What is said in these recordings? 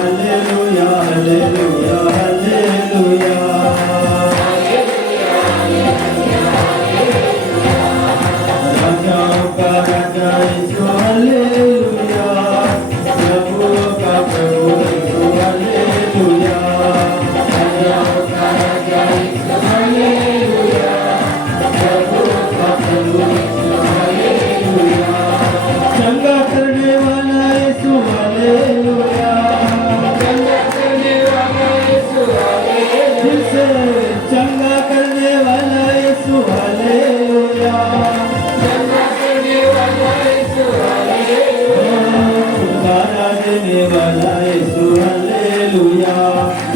Hallelujah, hallelujah, hallelujah.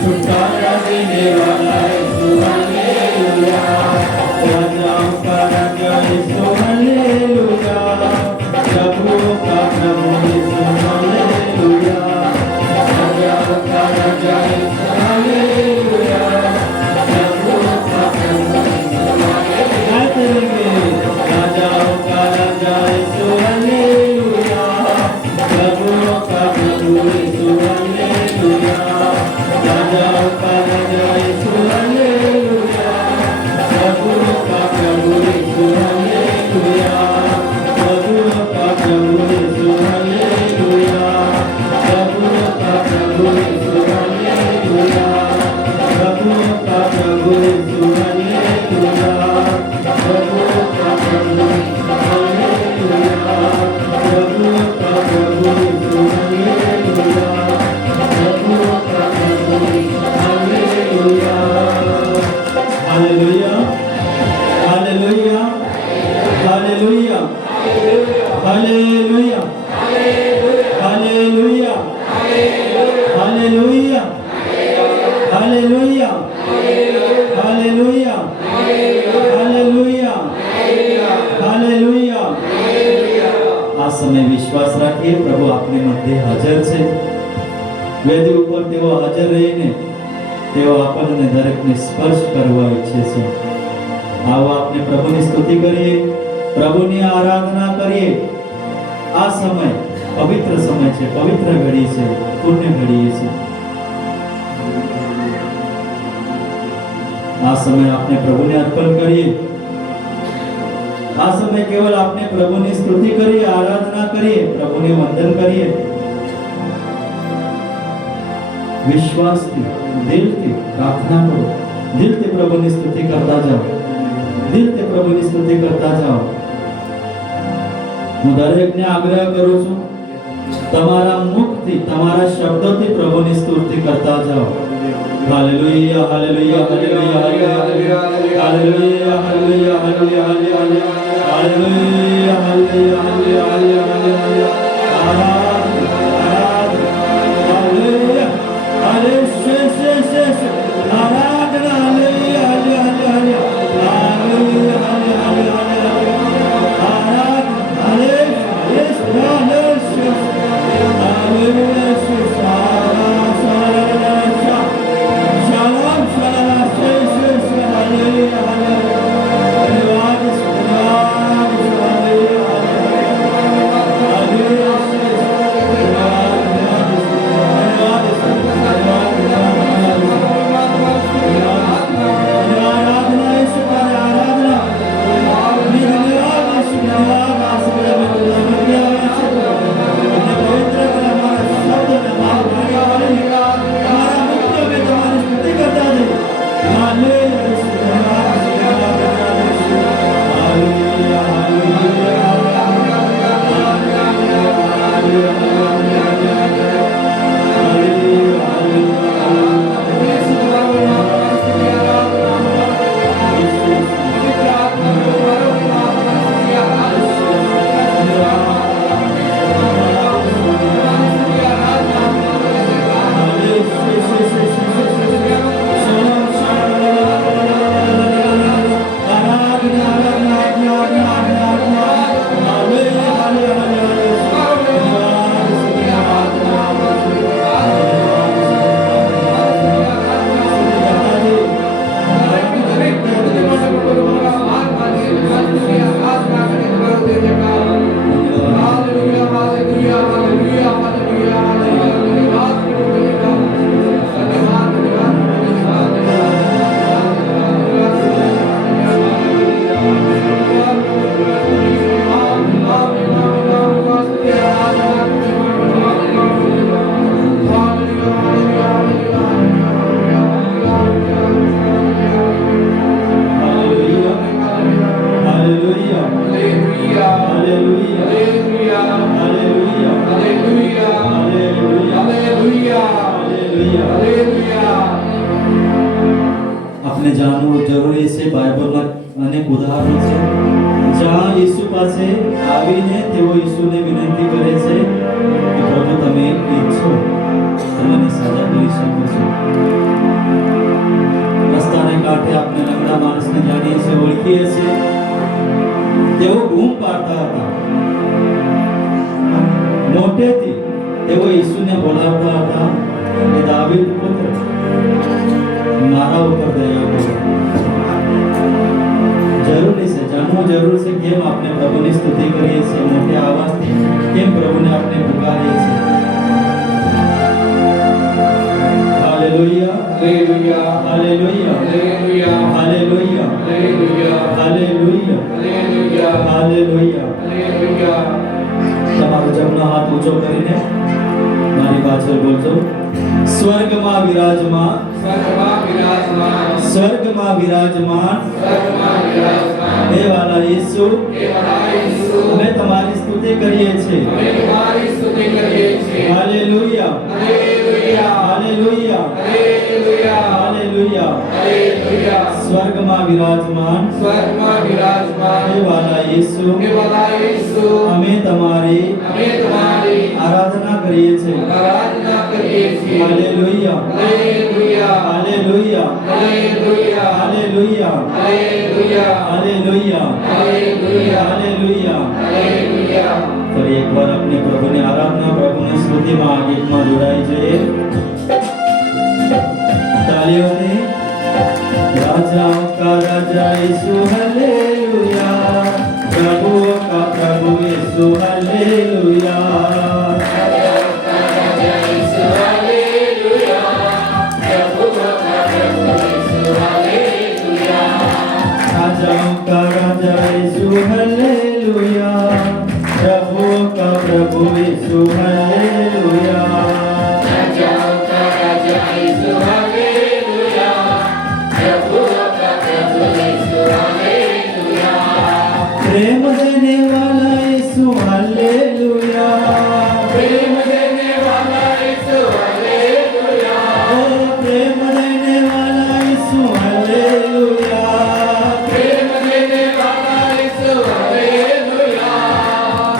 छुटकारा देने वाला यीशु हालेलुया, राजाओं का राजा यीशु हालेलुया, प्रभुओं का प्रभु यीशु हालेलुया, राजाओं का राजा यीशु हालेलुया, प्रभुओं का प्रभु यीशु हालेलुया, राजाओं का राजा यीशु हालेलुया, प्रभुओं का प्रभु यीशु हालेलुया, राजाओं का राजा यीशु हालेलुया, प्रभुओं का प्रभु यीशु हालेलुया, प्रभुओं का प्रभु यीशु हालेलुया, प्रभुओं का प्रभु यीशु हालेलुया, प्रभुओं का प्रभु यीशु हालेलुया, प्रभुओं का प्रभु यीशु हालेलुया, प्रभुओं का प्रभु यीशु हालेलुया, प्रभुओं का प्रभु Yeshu hallelujah, hallelujah, hallelujah, hallelujah, hallelujah, hallelujah, hallelujah, hallelujah, hallelujah, hallelujah, આ સમય વિશ્વાસ રાખીએ પ્રભુ આપની મધ્ય હાજર છે, વેદી ઉપર તેઓ હાજર રહીને તેઓ આપણને દરેકને સ્પર્શ કરવા ઈચ્છે છે। આવો આપણે પ્રભુની સ્તુતિ કરીએ, પ્રભુની આરાધના કરીએ। આ સમય પવિત્ર સમય છે, પવિત્ર ઘડી છે, પુણ્ય ઘડી છે। આ સમય આપણે પ્રભુને અર્પણ કરીએ। આ સમય કેવલ આપણે પ્રભુની સ્તુતિ કરીએ, આરાધના કરીએ, પ્રભુને વંદન કરીએ। વિશ્વાસથી, દિલથી પ્રાર્થના કરો, દિલથી પ્રભુની સ્તુતિ કરતા જાઓ, દિલથી પ્રભુની સ્તુતિ કરતા જાઓ। હું દરેકને આગ્રહ કરું છું, તમારા મુખથી, તમારા શબ્દોથી પ્રભુની સ્તુતિ કરતા જાઓ। Hallelujah, hallelujah, hallelujah, hallelujah, hallelujah, hallelujah, hallelujah, hallelujah, hallelujah, hallelujah, hallelujah, આપણે જાણવું જરૂરી છે, બાઇબલમાં અનેક ઉદાહરણો છે જ્યાં ઈસુ પાસે આવીને તેઓ ઈસુને વિનંતી કરે છે કે પ્રભુ તમે ઈચ્છો તો મને સજા કરી શકો છો। માટે આપણે લંગડા માણસને જાણીએ છીએ, ઓળખીએ છીએ. તેઓ બૂમ પાડતા હતા. મોટેથી તેઓ ઈસુને બોલાવતા હતા કે દાવીદ પુત્ર, મારા ઉપર દયા કરો. જરૂરી છે, જાણવું જરૂર છે કેમ આપણે પ્રભુની સ્તુતિ કરીએ છીએ, મોટે આવાજથી કેમ પ્રભુને આપણે પુકારીએ છીએ. Hallelujah, hallelujah, hallelujah, hallelujah, hallelujah, hallelujah, hallelujah, hallelujah. તમારો જમણો હાથ ઊંચો કરીને મારી પાછળ બોલજો. સ્વર્ગમાં વિરાજમાન, સ્વર્ગમાં વિરાજમાન, સ્વર્ગમાં વિરાજમાન, સ્વર્ગમાં વિરાજમાન હે વાલા યેસુ, હે વાલા યેસુ, અમે તમારી સ્તુતિ કરીએ છીએ, અમે તમારી સ્તુતિ કરીએ છીએ. Hallelujah, hallelujah, hallelujah, hallelujah, hallelujah, hallelujah. સ્વર્ગમાં વિરાજમાન, સ્વર્ગમાં વિરાજમાન હે વાલા યેસુ, હે વાલા યેસુ, અમે તમારી આરાધના કરીએ છીએ, આરાધના કરીએ છીએ. Hallelujah, hallelujah, hallelujah, hallelujah, hallelujah, hallelujah, hallelujah, hallelujah, hallelujah, hallelujah. ફરી એકવાર આપણે પ્રભુની આરાધના, પ્રભુની સ્તુતિમાં આ ગીતમાં જોડાઈ જઈએ. તાળીઓથી રાજાઓ કા રાજા યીશુ હાલેલુયા, પ્રભુઓ કા પ્રભુ યीशु हालेलुया, राजाओं का राजा यीशु हालेलुया, प्रभुओं का प्रभु यीशु हालेलुया, राजाओं का राजा यीशु हालेलुया, प्रभुओं का प्रभु यीशु हालेलुया, राजाओं का राजा यीशु हालेलुया, प्रभुओं का प्रभु यीशु हालेलुया, प्रेम देने वाला यीशु हालेलुया, प्रेम देने वाला यीशु हालेलुया, ओ प्रेम देने वाला यीशु हालेलुया, प्रेम देने वाला यीशु हालेलुया,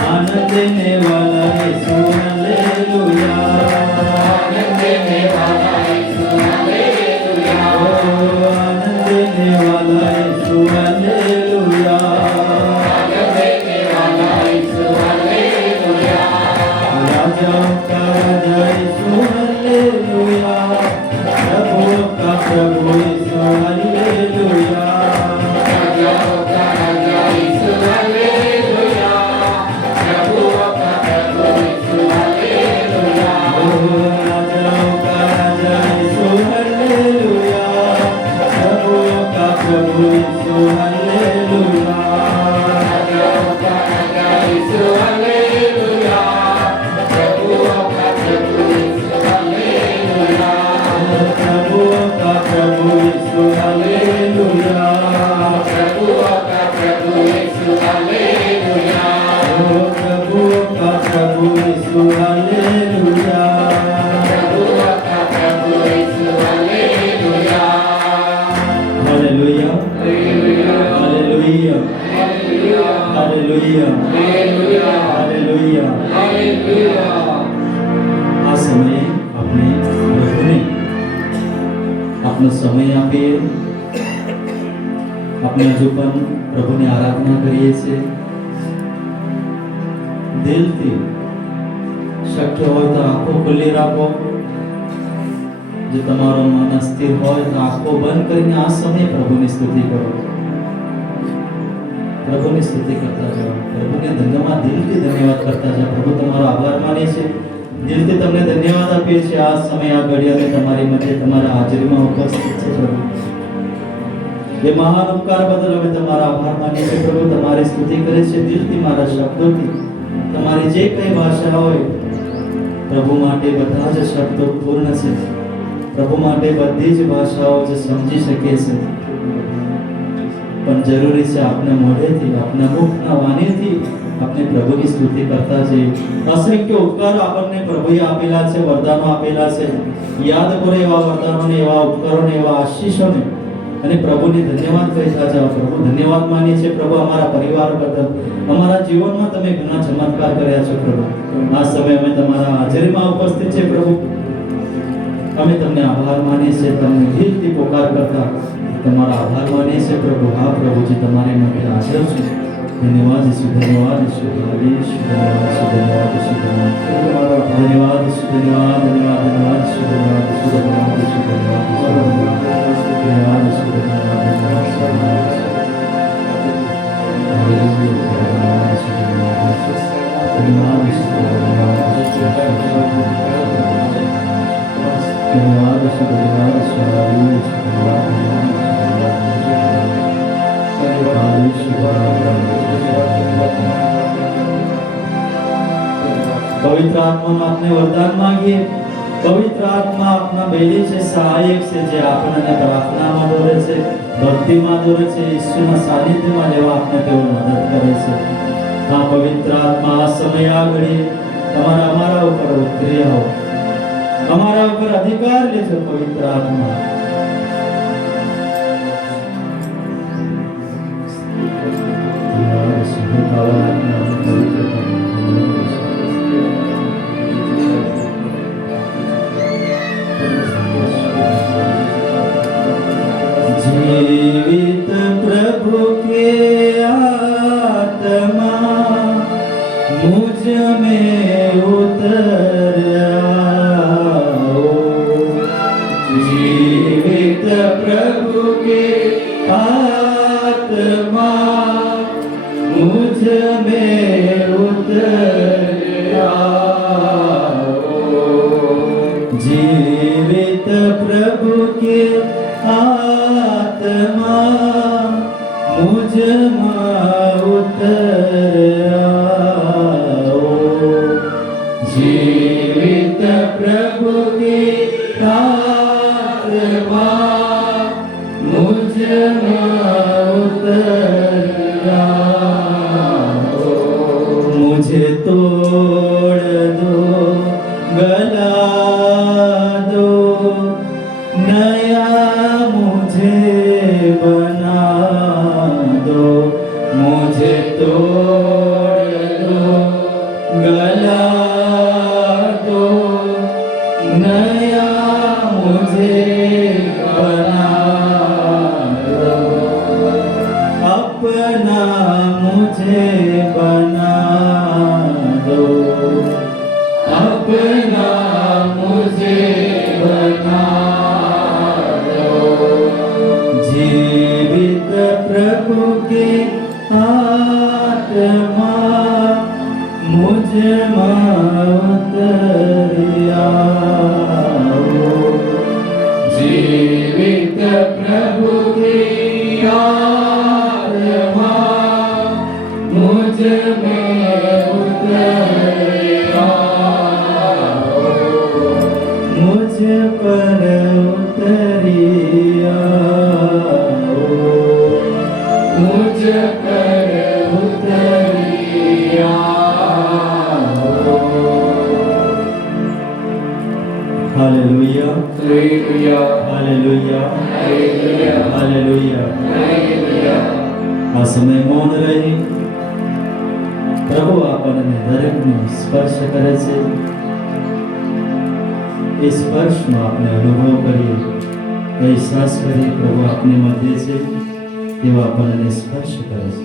आनंद देने वाला यीशु हालेलुया, आनंद देने वाला यीशु हालेलुया, ओ आनंद देने वाला यीशु हालेलुया, राजाओं का राजा यीशु हालेलुया, प्रभुओं का प्रभु यीशु हालेलुया, राजाओं का राजा यीशु हालेलुया, प्रभुओं का प्रभु यीशु हालेलुया, राजाओं का राजा यीशु हालेलुया, प्रभुओं का प्रभु यीशु हालेलुया, राजाओं का राजा यीशु हालेलुया, प्रभुओं का प्रभु यीशु हालेलुया, प्रभुओं का प्रभु यीशु हालेलुया, प्रभुओं का प्रभु यीशु हालेलुया, प्रभुओं का प्रभु यीशु हालेलुया, प्रभुओं का प्रभु Yeshu hallelujah, hallelujah, hallelujah, hallelujah, hallelujah, hallelujah, hallelujah. આ સમયે આપણે પ્રભુને આપણો સમય આપીએ. આપણે હજુ પણ પ્રભુની આરાધના કરીએ છીએ. દિલથી શક્ય હોય તો આંખો ખુલ્લી રાખો. જો તમારો મન અસ્થિર હોય તો આંખો બંધ કરીને આ સમયે પ્રભુની સ્તુતિ કરો. પ્રભુની સ્તુતિ કરતા જાઓ. પ્રભુને ધન્યવાદ, દિલથી ધન્યવાદ કરતા જાઓ. પ્રભુ તમારો આભાર માને છે. દિલથી તમને ધન્યવાદ આપીએ છીએ. આ સમય, આ ઘડિયાળે તમારી મધ્ય, તમારા હાજરીમાં ઉપસ્થિત છે પ્રભુ. એ મહાન ઉપકાર બદલ અમે તમારા આભાર માનીએ છીએ પ્રભુ. તમારી સ્તુતિ કરે છે દિલથી, મારા શબ્દોથી. તમારી જે કઈ ભાષા હોય પ્રભુ માટે બધા જ શબ્દો પૂર્ણ છે. પ્રભુ માટે બધી જ ભાષાઓ જે સમજી શકે છે, પણ જરૂરી છે આપના મોઢેથી, આપના મુખના વાણીથી આપણે પ્રભુની સ્તુતિ કરતા જઈએ. અસંખ્ય ઉપકારો આપણને પ્રભુએ આપેલા છે, વરદાનો આપેલા છે. યાદ કરો એવા વરદાનોને, એવા ઉપકારોને, એવા આશીષોને, અને પ્રભુને ધન્યવાદ કહેતા જાઓ. પ્રભુ ધન્યવાદ માનીએ છીએ પ્રભુ અમારા પરિવાર બદલ, અમારા જીવનમાં તમે ઘણા ચમત્કાર કર્યા છો પ્રભુ. આ સમય અમે તમારા હાજરીમાં ઉપસ્થિત છે પ્રભુ. અમે તમને આભાર માનીએ છીએ, તમને દિલથી પોકાર કરતા તમારા આભાર માનીએ છીએ પ્રભુ. હા પ્રભુજી, તમારી માટે હાજર છું. ધન્યવાદ ઈસુ, ધન્યવાદ ઈસુ, ધન્યવાદ ઈસુ, ધન્યવાદ ઈસુ, ધન્યવાદ ઈસુ, ધન્યવાદ ઈસુ, ધન્યવાદ, ધન્યવાદ, ધન્યવાદ ઈસુ, ધન્યવાદ ઈસુ, ધન્યવાદ ઈસુ, ધન્યવાદ ઈસુ, ધન્યવાદ ઈસુ, ધન્યવાદ ઈસુ. पवित्र आत्मा में अपने वरदान मांगिए. पवित्र आत्मा अपना बेली से सहायक से जे आपने प्रार्थना में दोरे से, भक्ति में दोरे से, ईश्वरना सानिध्य में लेवा आपने तेओ मदद करे से. हाँ पवित्र आत्मा आ समय आ घड़ी તમારા અમારા ઉપર ઉતરી આવો, અમારા ઉપર અધિકાર લેજો પવિત્ર આત્મા. जीवित प्रभु के आत्मा मुझ में उतर आओ. जीवित प्रभु के आत्मा मुझ में उतर आओ. जीवित प्रभु के आत्मा मुझ में उतर आओ. जीवित प्रभु के आत्मा मुझ में उतर आओ. मुझे तोड़ दो, गला दो, नया मुझे बना दो. मुझे तोड़ दो, गला दो, नया मुझे बना दो. अपना मुझे बना दो, अपना मुझे बना दो. जीवित प्रभु के आत्मा मुझ में उतर आओ. जीवित प्रभु की आत्मा मुझ में उतर आओ. मुझ पर उतरी आओ. मुझ पर उतरी आओ. Hallelujah, hallelujah, hallelujah, hallelujah, hallelujah, hallelujah. આ સમય મૌન રહી પ્રભુ આપણને દરેકને સ્પર્શ કરે છે. એ સ્પર્શનો આપણે અનુભવ કરીએ, અહેસાસ કરીએ પ્રભુ આપની મધ્ય છે, તેઓ આપણને સ્પર્શ કરે છે.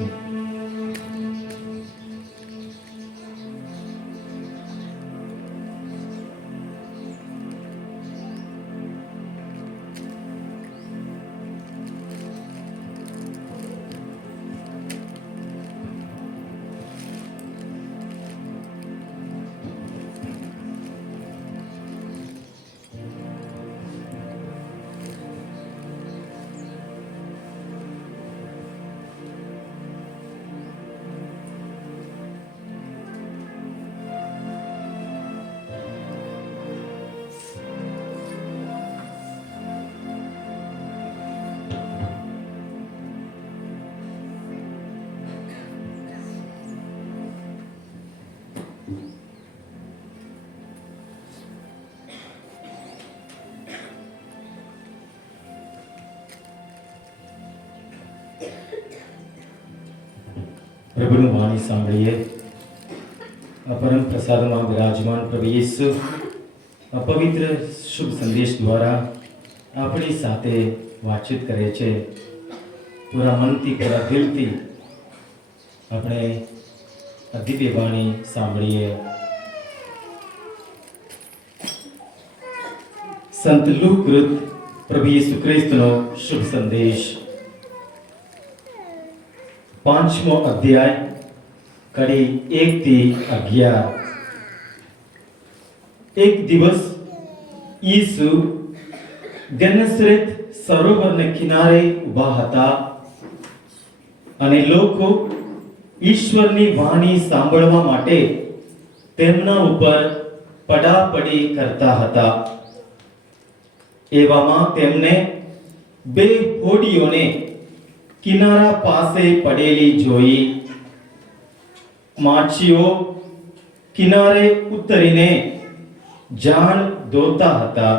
પ્રભુનું વાણી સાંભળીએ. પરમ પ્રસાદમાં વિરાજમાન પ્રભુ યેસુ પવિત્ર શુભ સંદેશ દ્વારા આપણી સાથે વાતચીત કરે છે. પૂરા મનથી પૂરા દિલથી આપણે આ દિવ્ય વાણી સાંભળીએ. સંત લુકૃત પ્રભુ ઈસુ ખ્રિસ્તનો શુભ સંદેશ, 5મો અધ્યાય, કડી 1 થી 11. એક દિવસ ઈસુ ગેનેસરેત સરોવરને કિનારે ઊભા હતા અને લોકો ઈશ્વરની વાણી સાંભળવા માટે તેમના ઉપર પડાપડી કરતા હતા. એવામાં તેમને 2 હોડીઓને કિનારા પાસે પડેલી જોઈ. માછીઓ કિનારે ઉતરીને જાળ ધોતા હતા.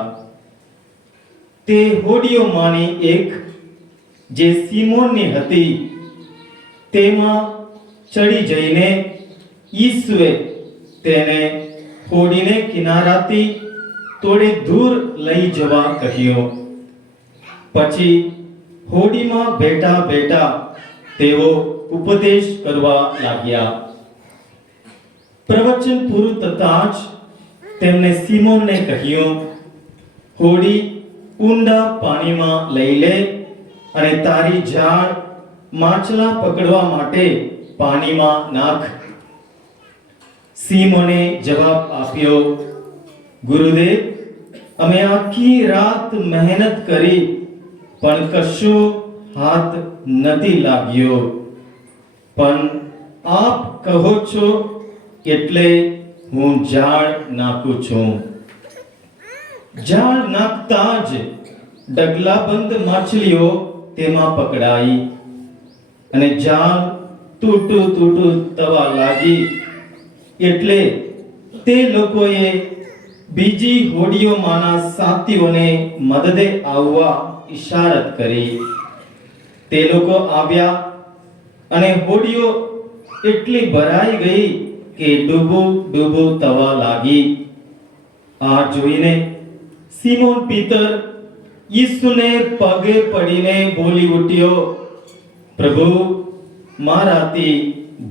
તે હોડીઓમાંની એક, જે સિમોનની હતી, તેમાં ચડી જઈને ઈસુએ તેને હોડીને કિનારાથી થોડે દૂર લઈ જવા કહ્યું. પછી હોડીમાં બેઠા બેઠા તેઓ ઉપદેશ કરવા લાગ્યા. પ્રવચન પૂરું થતાં જ તેમણે સિમોનને કહ્યું, હોડી ઊંડા પાણીમાં લઈ લે અને તારી જાળ માછલા પકડવા માટે પાણીમાં નાખ. સિમોને જવાબ આપ્યો, ગુરુદેવ, અમે આખી રાત મહેનત કરી પણ કશો હાથ નથી લાગ્યો, પણ આપ કહો છો એટલે હું જાળ નાખું છું. જાળ નાખતા જ ડગલાબંધ માછલીઓ તેમાં પકડાઈ અને જાળ તૂટું થવા લાગી. એટલે તે લોકોએ બીજી હોડીઓમાંના સાથીઓને મદદે આવવા ઈશારત કરી. તે લોકો આવ્યા અને હોડીઓ એટલી ભરાઈ ગઈ કે ડૂબું થવા લાગી. આ જોઈને સિમોન પીતર ઈસુને પગે પડીને બોલી ઉઠ્યો, પ્રભુ, મારાથી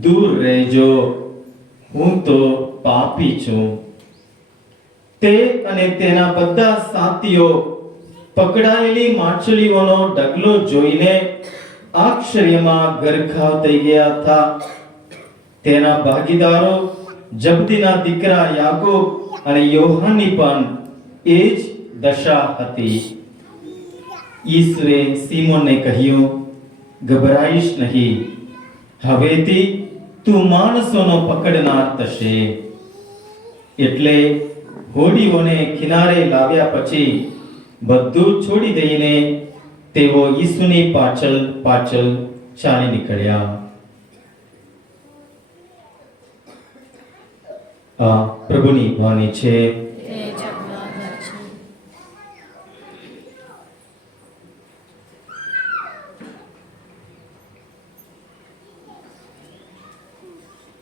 દૂર રહેજો, હું તો પાપી છું. તે અને તેના બધા સાથીઓ પકડાયેલી માછલીઓનો ઢગલો જોઈને આશ્ચર્યમાં ગરકાવ થઈ ગયા હતા. તેના ભાગીદારો જબદીના દીકરા યાકોબ અને યોહાનની પણ એ જ દશા હતી. ઈસુએ સિમોનને કહ્યું, ગભરાઈશ નહીં, હવેથી તું માણસોનો પકડનાર થશે. એટલે હોડીઓને કિનારે લાવ્યા પછી બધું છોડી દઈને તેઓ ઈસુની પાછળ ચાલી નીકળ્યા. આ પ્રભુની વાણી છે.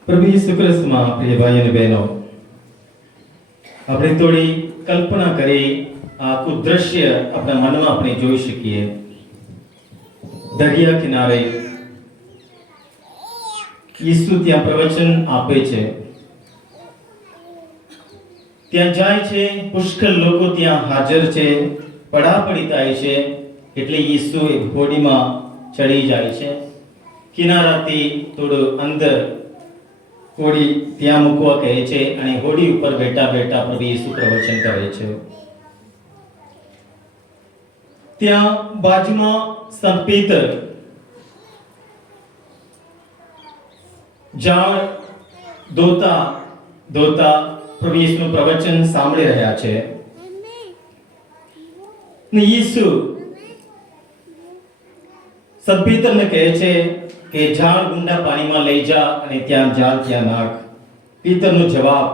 પ્રભુ ઈસુ ખ્રિસ્તમાં પ્રિય ભાઈઓ અને બહેનો, આપણે થોડી કલ્પના કરી આખું દ્રશ્ય આપણા મનમાં આપણે જોઈ શકીએ. દરિયા કિનારે ઈસુ ત્યાં પ્રવચન આપે છે. ત્યાં જાય છે, પુષ્કળ લોકો ત્યાં હાજર છે, પડાપડી થાય છે. એટલે ઈસુ એક હોડીમાં ચડી જાય છે. કિનારાથી થોડું અંદર હોડી ત્યાં મૂકવા કહે છે અને હોડી ઉપર બેઠા બેઠા પ્રભુ ઈસુ પ્રવચન કરે છે. ત્યાં બાજુમાં સંત પીતર જાળ ધોતા પ્રભુ ઈસુનું પ્રવચન સાંભળી રહ્યા છે. ને ઈસુ સંત પીતરને કહે છે કે જાળ ઊંડા પાણીમાં લઈ જા અને ત્યાં જાળ ત્યાં નાખ. પીતરનો જવાબ,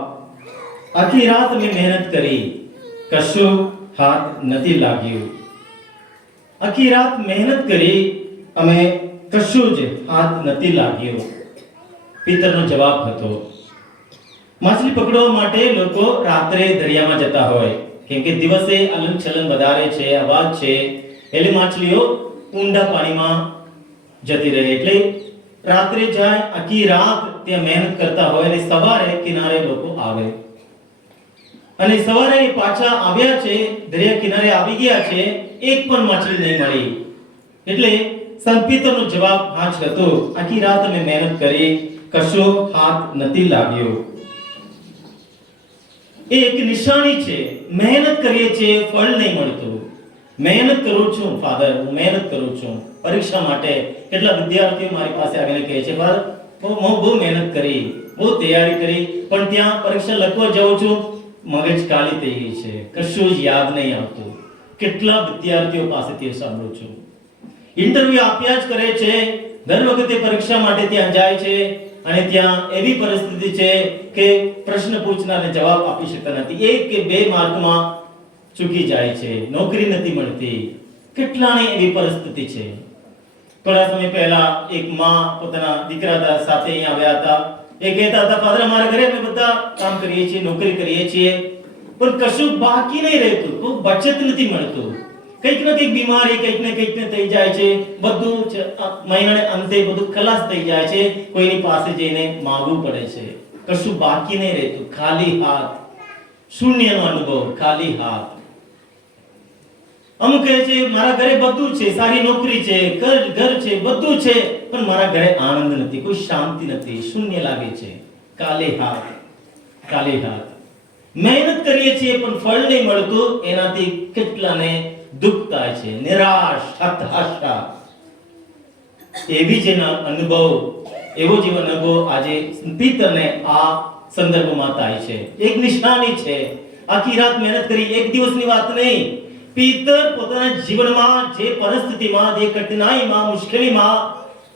આખી રાત મેં મહેનત કરી, કશું હાથ નથી લાગ્યું. આખી રાત મહેનત કરી, અમે કશું જ હાથ નથી લાગ્યું. પીતરનો જવાબ હતો. માછલી પકડવા માટે લોકો રાત્રે દરિયામાં જતા હોય, કેમ કે દિવસે હલનચલન વધારે છે, અવાજ છે, એટલે માછલીઓ ઊંડા પાણીમાં જતી રહે. એટલે રાત્રે જાય, આખી રાત ત્યાં મહેનત કરતા હોય અને સવારે કિનારે લોકો આવે. અને સવારે પાછા આવ્યા છે, દરિયા કિનારે આવી ગયા છે, એક પણ માછલી નહીં મળી. એટલે સંત પીતરનો જવાબ આ જ હતો, આખી રાત અમે મહેનત કરી, કશો હાથ નથી લાગ્યો. એ એક નિશાની છે, મહેનત કરીએ છીએ, ફળ નહીં મળતું. મહેનત કરું છું ફાધર, હું મહેનત કરું છું પરીક્ષા માટે. કેટલા વિદ્યાર્થીઓ મારી પાસે આવીને કહે છે, ફાધર હું બહુ મહેનત કરી, બહુ તૈયારી કરી, પણ ત્યાં પરીક્ષા લખવા જાઉં છું, મગજ ખાલી થઈ ગઈ છે, કશું જ યાદ નહીં આવતું. કેટલા વિદ્યાર્થીઓ પાસેથી સાંભળું છું, ઇન્ટરવ્યુ આપ્યા જ કરે છે, દર વખતે પરીક્ષા માટે ત્યાં જાય છે, અને ત્યાં એવી પરિસ્થિતિ છે કે પ્રશ્ન પૂછનારને જવાબ આપી શકતા નથી, 1 કે 2 માર્કમાં ચૂકી જાય છે, નોકરી નથી મળતી. કેટલાની એવી પરિસ્થિતિ છે. થોડા સમય પહેલા એક માં પોતાના દીકરા સાથે અહીં આવ્યા હતા. એ કહેતા હતા, ફાધર અમારા ઘરે અમે બધા કામ કરીએ છીએ, નોકરી કરીએ છીએ, પણ કશું બાકી નહીં રહેતું, કોઈ બચત નથી મળતું. કંઈક ને કંઈક બીમારી, કંઈક ને કંઈક થઈ જાય છે, બધું મહિનાને અંતે બધું ખલાસ થઈ જાય છે, કોઈની પાસે જઈને માંગવું પડે છે, કશું બાકી નહીં રહેતું, ખાલી હાથ, શૂન્યનો અનુભવ, ખાલી હાથ. અમુક કહે છે મારા ઘરે બધું છે, સારી નોકરી છે, ઘર છે, બધું છે, પણ મારા ઘરે આનંદ નથી, કોઈ શાંતિ નથી, શૂન્ય લાગે છે. ખાલી હાથ, ખાલી હાથ. મહેનત કરીએ છીએ પણ ફળ નહીં મળતું, એનાથી કેટલાને દુઃખ થાય છે, નિરાશ, હતાશા. એવી જેના અનુભવ, એવો જેવો અનુભવ આજે પીતરને આ સંદર્ભમાં થાય છે. એક નિશાની છે, આખી રાત મહેનત કરી, એક દિવસની વાત નહીં. પીતર પોતાના જીવનમાં જે પરિસ્થિતિમાં, જે કઠિનાઈમાં, મુશ્કેલીમાં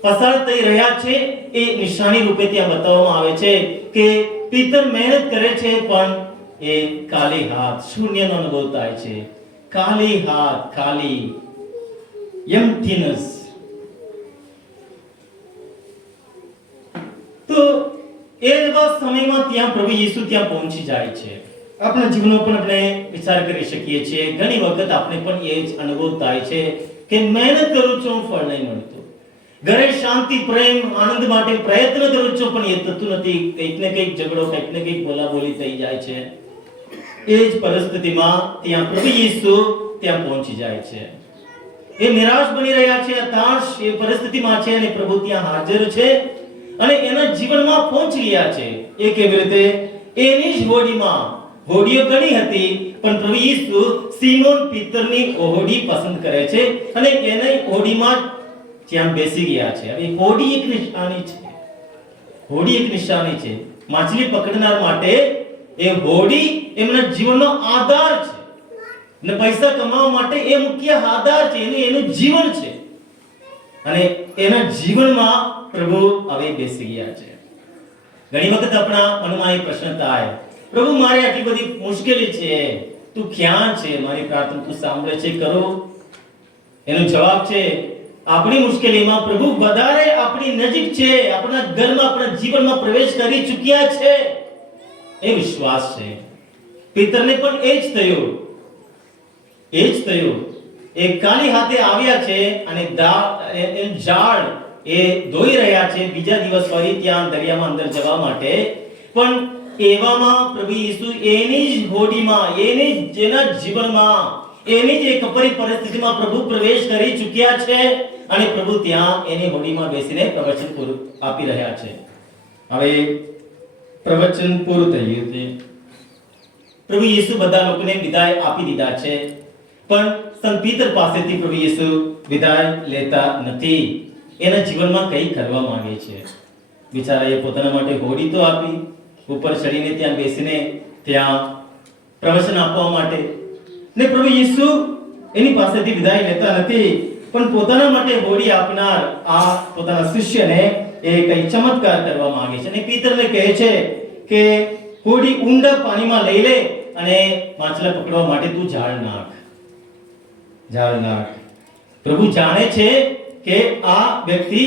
પસાર થઈ રહ્યા છે, એ નિશાની રૂપે ત્યાં બતાવવામાં આવે છે કે પીતર મહેનત કરે છે પણ એ ખાલી હાથ, શૂન્યનો અનુભવ થાય છે. ખાલી હાથ, ખાલી, emptiness. તો એવા સમયમાં ત્યાં પ્રભુ યેસુ ત્યાં પહોંચી જાય છે. આપણા જીવનમાં પણ આપણે વિચાર કરી શકીએ છીએ, ઘણી વખત આપણે પણ એ જ અનુભવ થાય છે કે મહેનત કરું છું, ફળ નહીં મળતું. ઘરે શાંતિ, પ્રેમ, આનંદ માટે પ્રયત્ન કરું છું, પણ એ થતું નથી. કંઈક ને કંઈક ઝઘડો, કંઈક ને કંઈક બોલાબોલી થઈ જાય છે. એ જ પરિસ્થિતિમાં ત્યાં પ્રભુ યેસુ ત્યાં પહોંચી જાય છે. એ નિરાશ બની રહ્યા છે, હતાશ એ પરિસ્થિતિમાં છે, અને પ્રભુ ત્યાં હાજર છે અને એના જીવનમાં પહોંચી ગયા છે. એ કેવી રીતે? એની જ હોડીમાં, હોડીઓ ઘણી હતી, પણ પ્રભુ યેસુ સિમોન પીતરની હોડી પસંદ કરે છે અને એની હોડીમાં ત્યાં બેસી ગયા છે. હવે હોડી એક નિશાની છે, હોડી એક નિશાની છે. માછલી પકડનાર માટે એ હોડી એમના જીવનનો આધાર છે, ને પૈસા કમાવા માટે એ મુખ્ય આધાર છે, એનું જીવન છે. અને એના જીવનમાં પ્રભુ હવે બેસી ગયા છે. ઘણી વખત આપણા મનમાં એક પ્રશ્ન થાય, પ્રભુ મારે આટલી બધી મુશ્કેલી છે, તું ક્યાં છે? મારી પ્રાર્થના તું સાંભળે છે કરો? એનો જવાબ છે, આપણી મુશ્કેલીમાં પ્રભુ વધારે આપણી નજીક છે, આપણા ઘરમાં, આપણા જીવનમાં પ્રવેશ કરી ચૂક્યા છે. એ વિશ્વાસ છે. પીતરને પણ એ જ થયું, એ જ થયું. એ ખાલી હાથે આવ્યા છે અને ઝાડ એ ધોઈ રહ્યા છે, બીજા દિવસ ફરી ત્યાં દરિયામાં અંદર જવા માટે. પણ એવામાં પ્રભુ યેસુ એની જ હોડીમાં, એની જેના જીવનમાં, એની જ એક પરિસ્થિતિમાં પ્રભુ પ્રવેશ કરી ચૂક્યા છે અને પ્રભુ ત્યાં એની હોડીમાં બેસીને પ્રવચન પૂરું આપી રહ્યા છે. હવે પ્રવચન પૂરું થયું છે. પ્રભુ યેસુ બધા લોકોને વિદાય આપી દીધા છે, પણ સંત પીતર પાસેથી પ્રભુ યેસુ વિદાય લેતા નથી. એના જીવનમાં કંઈ કરવા માંગે છે. બિચારાએ પોતાના માટે હોડી તો આપી, ઉપર ચડીને ત્યાં બેસીને ત્યાં પ્રવચન આપવા માટે, ને પ્રભુ યેસુ એની પાસેથી વિદાય લેતા નથી, પણ પોતાના માટે હોડી આપનાર આ પોતાના શિષ્યને એ કઈ ચમત્કાર કરવા માંગે છે. અને પીતરને કહે છે કે હોડી ઊંડા પાણીમાં લઈ લે અને માછલા પકડવા માટે તું જાળ નાખ, જાળ નાખ. પ્રભુ જાણે છે કે આ વ્યક્તિ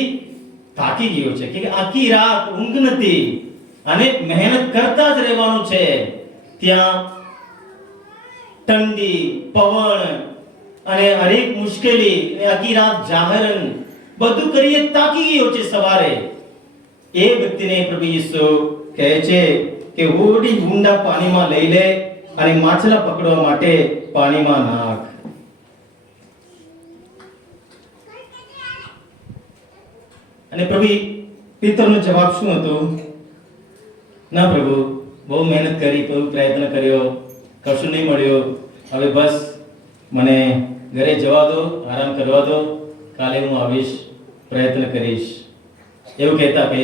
થાકી ગયો છે, કે આખી રાત ઊંઘ નથી અને મહેનત કરતા જ રહેવાનું છે. ત્યાં ઠંડી, પવન અને હરેક મુશ્કેલી અને આખી રાત જાગરણ બધું કરીએ તાકી ગયો છે સવારે. એ વ્યક્તિને પ્રભુ ઈસુ કહે છે કે ઓડી ઊંડા પાણીમાં લઈ લે અને માછલા પકડવા માટે પાણીમાં નાખ. અને પ્રભુ પિતરનો જવાબ શું હતો? ના પ્રભુ, બહુ મહેનત કરી, બહુ પ્રયત્ન કર્યો, કશું નહીં મળ્યો, હવે બસ મને ઘરે જવા દો, આરામ કરવા દો, કાલે હું આવીશ, પ્રયત્ન કરીશ, એવું કહેતા કે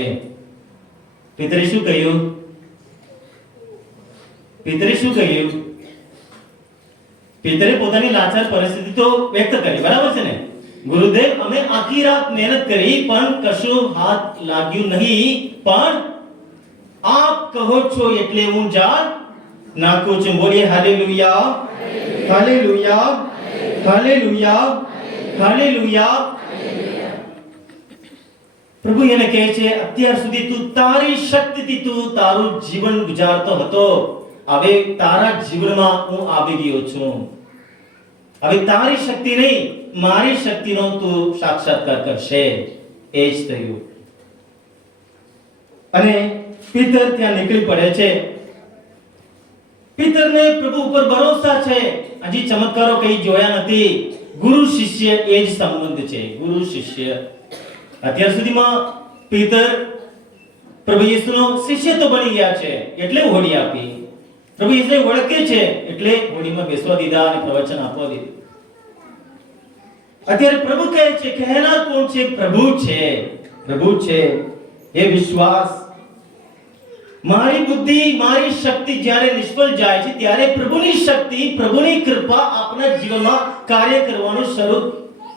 પિતરે શું કહ્યું? પિતરે શું કહ્યું? પિતરે પોતાની લાચાર પરિસ્થિતિ તો વ્યક્ત કરી, બરાબર છે ને? ગુરુદેવ, અમે આખી રાત મહેનત કરી પણ કશું હાથ લાગ્યું નહીં, પણ આપ કહો છો એટલે હું જાળ નાખું છું. બોલીએ હાલેલુયા, હાલેલુયા, હાલેલુયા, હાલેલુયા. પ્રભુ એને કહે છે, અત્યાર સુધી તું તારી શક્તિથી તું તારું જીવન ગુજારતો હતો, હવે તારા જીવનમાં હું આવી ગયો છું. હવે તારી શક્તિ નહીં, મારી શક્તિનો તું સાક્ષાત્કાર કરશે. એ જ થયું. અને પિતર ત્યાં નીકળી પડે છે. પિતરને પ્રભુ ઉપર ભરોસા છે. હજી ચમત્કારો કઈ જોયા નથી. ગુરુ શિષ્ય એ જ સંબંધ છે, ગુરુ શિષ્ય. અત્યાર સુધીમાં પિતર પ્રભુ ઈસુનો શિષ્ય તો બની ગયા છે એટલે હોડી આપી. પ્રભુ ઈસુને ઓળખે છે એટલે હોડીમાં બેસવા દીધા અને પ્રવચન આપવા દીધું. અત્યારે પ્રભુ કહે છે, કહેનાર કોણ છે? પ્રભુ છે, પ્રભુ છે. એ વિશ્વાસ. મારી બુદ્ધિ, મારી શક્તિ જ્યારે નિષ્ફળ જાય છે ત્યારે પ્રભુની શક્તિ, પ્રભુની કૃપા આપના જીવનમાં કાર્ય કરવાનું શરૂ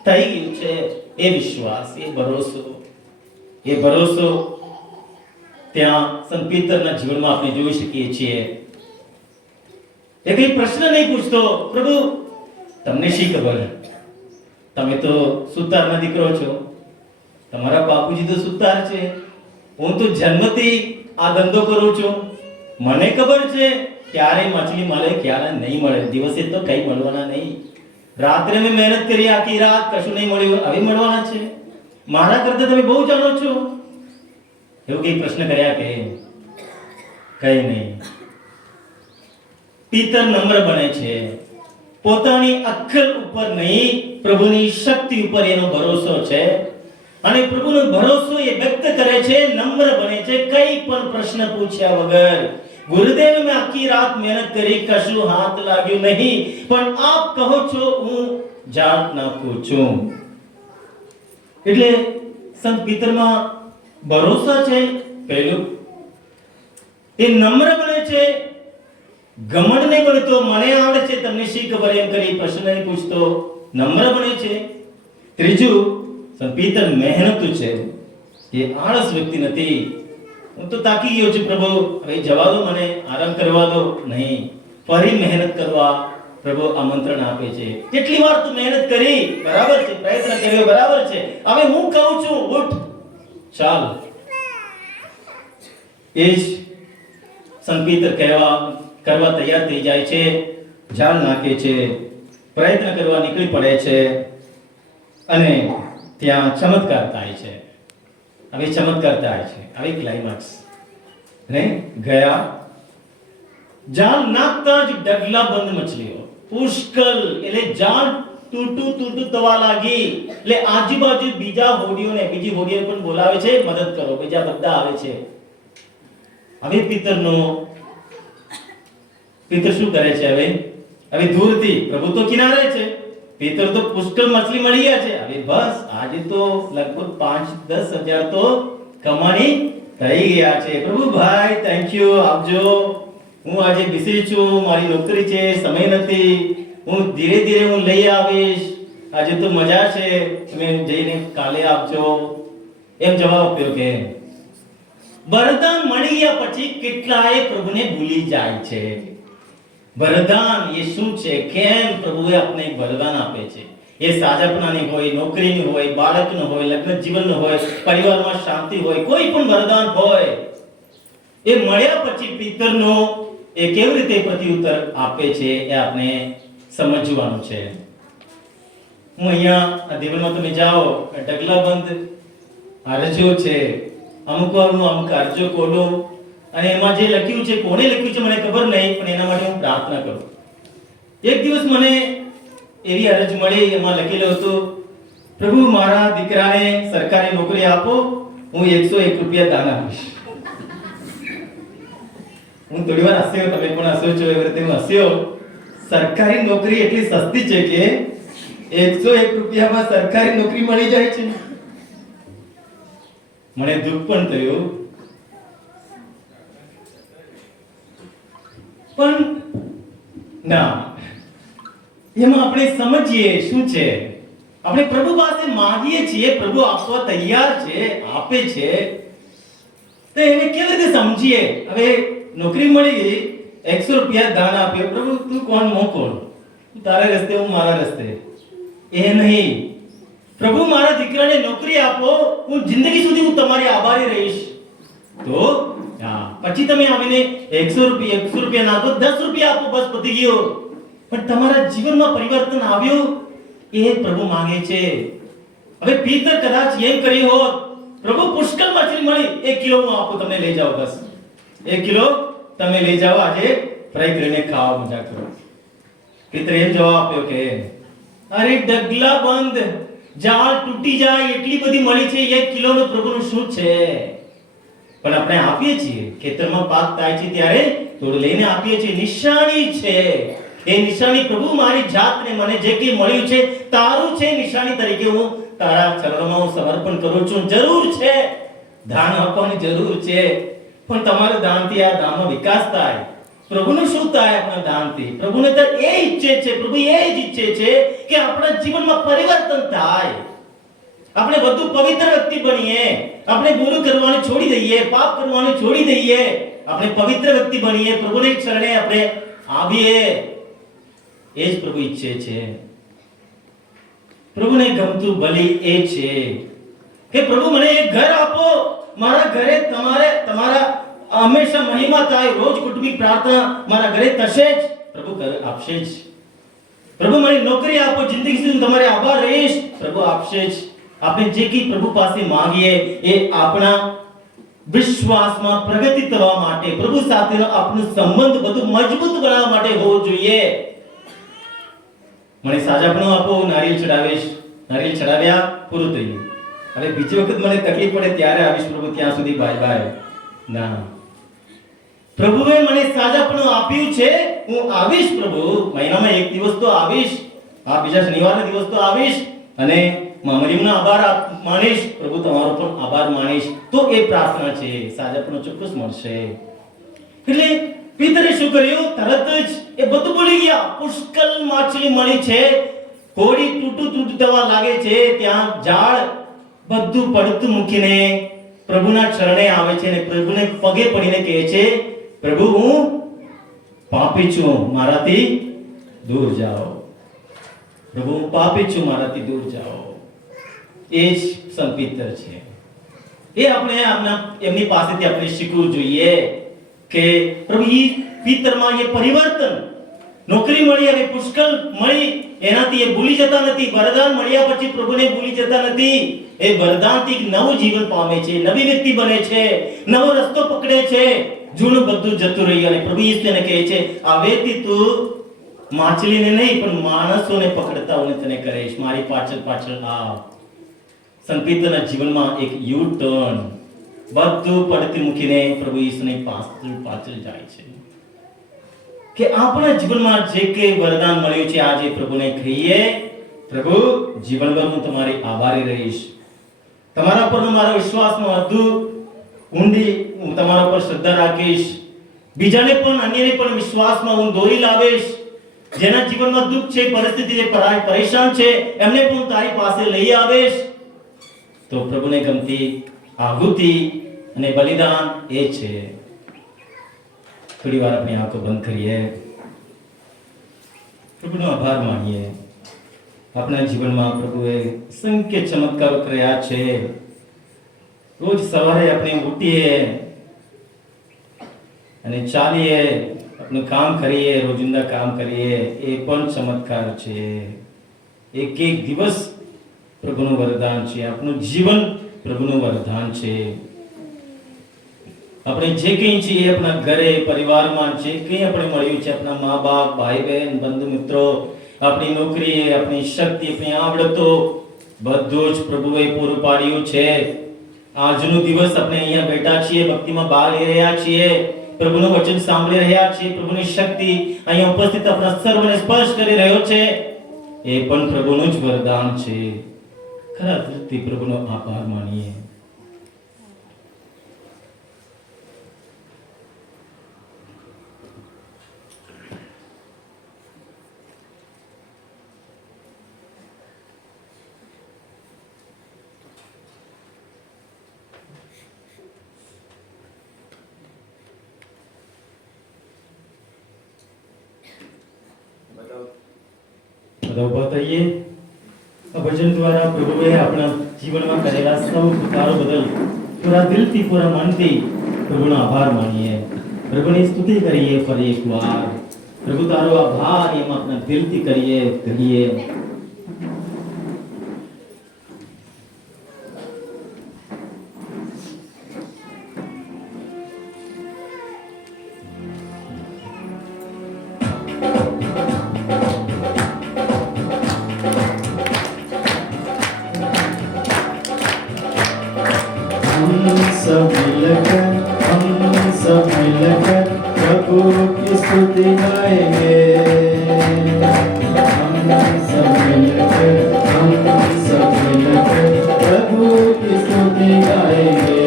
થઈ ગયું છે. એ વિશ્વાસ, એ ભરોસો, એ ભરોસો ત્યાં સંત પિતરના જીવનમાં આપણે જોઈ શકીએ છીએ. એ કઈ પ્રશ્ન નહીં પૂછતો, પ્રભુ તમને શી ખબર? તમે તો સુતારના દીકરો છો, તમારા બાપુજી તો સુતાર છે, હું તો જન્મથી આ ધંધો કરું છું, મને ખબર છે ક્યારે માછલી મળે ક્યારે નહીં મળે. દિવસે તો કઈ મળવાના નહીં. રાત્રે મેં મહેનત કરી આખી રાત, કશું નહીં મળ્યું, હવે મળવાના છે. મારા કરતા તમે બહુ જાણો છો. એવું કઈ પ્રશ્ન કર્યા કે કઈ નહીં. પિતર નમ્ર બને છે. પોતાની અક્કલ ઉપર નહીં, પ્રભુની શક્તિ ઉપર એનો ભરોસો છે. અને પ્રભુનો ભરોસો એ વ્યક્ત કરે છે, નમ્ર બને છે, કઈ પણ પ્રશ્ન પૂછ્યા વગર. ગુરુદેવ, મેં આખી રાત મહેનત કરી, કશું હાથ લાગ્યું નહીં, પણ આપ કહો છો હું જાળ નાખું છું. એટલે સંત પિતરમાં ભરોસા છે. પહેલું એ નમ્ર બને છે. ઘમંડ નહીં બનતો, મને આવડે છે તમને શી ખબર એમ કરી પ્રશ્ન નહીં પૂછતો, નમ્ર બને છે. ત્રીજું, સંત પિતર મહેનતુ છે. એ આળસ વ્યક્તિ નથી. હું તો તાકી ગયો છું પ્રભુ, હવે જવા દો, મને આરામ કરવા દો, નહીં, ફરી મહેનત કરવા પ્રભુ આમંત્રણ આપે છે. કેટલી વાર તું મહેનત કરી, બરાબર છે, પ્રયત્ન કર્યો, બરાબર છે, હવે હું કહું છું ઉઠ, ચાલ. એ જ સંત પિતર કરવા તૈયાર થઈ જાય છે, જાળ નાખે છે, પ્રયત્ન કરવા નીકળી પડે છે. અને ત્યાં ચમત્કાર થાય છે. હવે ચમત્કાર થાય છે, હવે ક્લાઇમેક્સ ને ગયા. જાળ નાખતા જ ડગલા બંધ મછલીઓ, પુષ્કળ, એટલે જાળ તૂટું થવા લાગી. એટલે આજુબાજુ બીજી હોડીઓને પણ બોલાવે છે, મદદ કરો, બીજા બધા આવે છે. હવે પિતર શું કરે છે? હવે દૂરથી, પ્રભુ તો કિનારે છે, પિતર તો પુષ્કળ મછલી મળી ગયા છે. હવે બસ આજે તો લગભગ 5-10 હજાર તો કમાણી થઈ ગયા છે. પ્રભુ ભાઈ થેન્ક યુ, આપજો, હું આજે બિઝી છું, મારી નોકરી છે, સમય નથી, હું ધીરે ધીરે હું લઈ આવીશ, આજે તો મજા છે, તમે જઈને કાલે આપજો, એમ જવાબ આપ્યો. કે વરદાન મળી ગયા પછી કેટલાય પ્રભુને ભૂલી જાય છે. વરદાન એ શું છે? કેમ પ્રભુએ આપણે વરદાન આપે છે? એ સાજાપણાની હોય, નોકરીની હોય, બાળકનું હોય, લગ્ન જીવનનું હોય, પરિવારમાં શાંતિ હોય, કોઈ પણ વરદાન હોય, એ મળ્યા પછી પિતરનો એ કેવી રીતે પ્રત્યુત્તર આપે છે એ આપણે સમજવાનું છે. હું અહીંયા આ દેવળમાં તમે જાઓ, ઢગલાબંધ અરજીઓ છે. અમુક વાર હું અમુક અરજીઓ ખોલું અને એમાં જે લખ્યું છે, કોને લખ્યું છે મને ખબર નહીં, પણ એના માટે હું પ્રાર્થના કરું. એક દિવસ મને એવી અરજ મળી, એમાં લખેલું હતું, પ્રભુ મારા દીકરાને સરકારી નોકરી આપો, હું 101 રૂપિયા દાન આપીશ. હું થોડી વાર હસ્યો, તમે પણ હસ્યો છો, એવી રીતે હું હસ્યો. સરકારી નોકરી એટલી સસ્તી છે કે 101 રૂપિયામાં સરકારી નોકરી મળી જાય છે. મને દુઃખ પણ થયું, પણ ના, એમાં આપણે સમજીએ શું છે. આપણે પ્રભુ પાસે માંગીએ છીએ, પ્રભુ આપવા તૈયાર છે, આપે છે, તો એને કેવી રીતે સમજીએ? હવે નોકરી મળી ગઈ, 100 રૂપિયા દાન આપ્યો, પ્રભુ તું કોણ, હું કોણ? તારા રસ્તે, હું મારા રસ્તે. એ નહીં, પ્રભુ મારા દીકરાને નોકરી આપો, હું જિંદગી સુધી હું તમારી આભારી રહીશ. તો પછી તમે આવીને 100 રૂપિયા નાખો, 10 રૂપિયા આપો, બસ પતી ગયો. પણ તમારા જીવનમાં પરિવર્તન આવ્યું, એ પ્રભુ માંગે છે. હવે પીતર કદાચ એમ કરી હોત, પ્રભુ પુષ્કળ માછલી મળી, 1 કિલો હું આપું, તમને લઈ જાઓ, બસ 1 કિલો તમે લઈ જાઓ, આજે ફ્રાય કરીને ખાઓ, મજા કરો. પીતર એમ જવાબ આપ્યો કે અરે ડગલા બંધ, જાળ તૂટી જાય એટલી બધી મળી છે, 1 કિલોનો પ્રભુનું શું છે? પણ આપણે આપીએ છીએ, ખેતરમાં પાક થાય છે ત્યારે થોડું લઈને આપીએ છીએ. નિશાની છે, એ નિશાની પ્રભુ મારી જાતને મને જે કંઈ મળ્યું છે તારું છે, નિશાની તરીકે હું તારા ચરણોમાં હું સમર્પણ કરું છું. જરૂર છે, દાન આપવાની જરૂર છે, પણ તમારા દાનથી આ દાનનો વિકાસ થાય. પ્રભુને શું થાય આપણા દાનથી? પ્રભુને તો એ ઈચ્છે છે, પ્રભુ એ જ ઈચ્છે છે કે આપણા જીવનમાં પરિવર્તન થાય, આપણે વધુ પવિત્ર વ્યક્તિ બનીએ, આપણે ગુરુ કરવાનું છોડી દઈએ, પાપ કરવાનું છોડી દઈએ, આપણે પવિત્ર વ્યક્તિ બનીએ, પ્રભુને શરણે આપણે આવીએ. એ જ પ્રભુ ઈચ્છે છે. પ્રભુને ગમતું બલિ એ છે કે પ્રભુ મને એક ઘર આપો, મારા ઘરે તમારા હંમેશા મહિમા થાય, રોજ કુટુંબિક પ્રાર્થના મારા ઘરે થશે જ, પ્રભુ ઘર આપશે જ. પ્રભુ મને નોકરી આપો, જિંદગી સુધી તમારે આભાર રહીશ, પ્રભુ આપશે જ. આપણે જે કંઈ પ્રભુ પાસે માંગીએ એ આપણા વિશ્વાસમાં પ્રગતિ થવા માટે, પ્રભુ સાથેનો આપણો સંબંધ બધું મજબૂત બનાવવા માટે હોવો જોઈએ. મને સાજાપણું આપો, નારિયેળ ચડાવીશ, નારિયેળ ચડાવ્યા, પૂરું થયું. હવે બીજી વખત મને તકલીફ પડે ત્યારે આવીશ પ્રભુ, ત્યાં સુધી બાય બાય. ના, પ્રભુએ મને સાજાપણું આપ્યું છે, હું આવીશ પ્રભુ, મહિનામાં 1 દિવસ તો આવીશ, આ બીજા શનિવારના દિવસ તો આવીશ, અને મામરીનો આભાર માનીશ, પ્રભુ તમારો પણ આભાર માનીશ. તો એ પ્રાર્થના છે, સાજાપણું ચોક્કસ મળશે. એટલે પિતરે શું કર્યું? તરત જ એ બધું ભૂલી ગયા. પુષ્કળ માછલી મળી છે, કોડી તૂટું થવા લાગે છે, ત્યાં જાળ બધું પડતું મૂકીને પ્રભુના ચરણે આવે છે અને પ્રભુને પગે પડીને કહે છે, પ્રભુ હું પાપી છું, મારાથી દૂર જાઓ. પ્રભુ હું પાપી છું, મારાથી દૂર જાઓ. એ જ સંત પિતર છે. એ આપણે એમની પાસેથી આપણે શીખવું જોઈએ કે પ્રભુ ઈ પિતરમાં એ પરિવર્તન, નોકરી મળી, હવે પુષ્કળ મળી, એનાથી એ ભૂલી જતા નથી. વરદાન મળ્યા પછી પ્રભુને ભૂલી જતા નથી. એ વરદાનથી નવું જીવન પામે છે, નવી વ્યક્તિ બને છે, નવો રસ્તો પકડે છે. જૂનું બધું જતું રહ્યું અને પ્રભુ ઈશ્વરને કહે છે, હવેથી તું માછલીને નહીં પણ માણસોને પકડતા હું તને કરીશ, મારી પાછળ પાછળ આવ. સંત પિતરના જીવનમાં એક યુ ટર્ન, બધું પડતી મૂકીને પ્રભુ ઈશ્વરની પાછળ જાય છે. કે આપણા જીવનમાં જે કંઈ વરદાન મળ્યું છે આજે પ્રભુને કહીએ, પ્રભુ જીવનભર હું તમારી આભારી રહીશ, તમારા પર મારો વિશ્વાસમાં વધુ ઊંડી હું તમારા પર શ્રદ્ધા રાખીશ, બીજાને પણ અન્યને પણ વિશ્વાસમાં હું દોરી લાવીશ. જેના જીવનમાં દુઃખ છે, પરિસ્થિતિ છે, પરેશાન છે, એમને પણ તારી પાસે લઈ આવીશ. તો પ્રભુને ગમતી આહુતિ અને બલિદાન એ છે. થોડી વાર આપણી આંખો બંધ કરીએ, પ્રભુનો આભાર માનીએ. આપણા જીવનમાં પ્રભુએ સંખ્ય ચમત્કારો કર્યા છે. રોજ સવારે આપણે ઉઠીએ અને ચાલીએ, નું કામ કરીએ, રોજિંદા કામ કરીએ, એ પણ ચમત્કાર છે. એક એક દિવસ પ્રભુનું વરદાન છે. આપણું જીવન પ્રભુનું વરદાન છે. આપણે જે કંઈ છીએ આપણા ઘરે પરિવારમાં જે કંઈ આપણે મળ્યું છે, આપણા મા બાપ, ભાઈ બહેન, બંધુ મિત્રો, આપણી નોકરી, આપણી શક્તિ, આપણી આવડતો, બધું જ પ્રભુએ પૂરું પાડ્યું છે. આજનો દિવસ આપણે અહીંયા બેઠા છીએ, ભક્તિમાં ભાગ લઈ રહ્યા છીએ, પ્રભુનું વચન સાંભળી રહ્યા છીએ, પ્રભુની શક્તિ અહીંયા ઉપસ્થિત આપણા સર્વને સ્પર્શ કરી રહ્યો છે, એ પણ પ્રભુનું જ વરદાન છે. ખરા દિલથી પ્રભુનો આભાર માનીએ. બધા ઉભા થઈએ. આ ભજન દ્વારા પ્રભુએ આપણા જીવનમાં કરેલા સૌ ઉપકારો બદલ પૂરા દિલથી, પૂરા મનથી પ્રભુનો આભાર માનીએ. પ્રભુની સ્તુતિ કરીએ ફરી એકવાર. પ્રભુ તારો આભાર એમ આપણા દિલથી કરીએ, કહીએ. सब मिलकर प्रभु की स्तुति गाएंगे. हम सब मिलकर प्रभु की स्तुति गाएंगे.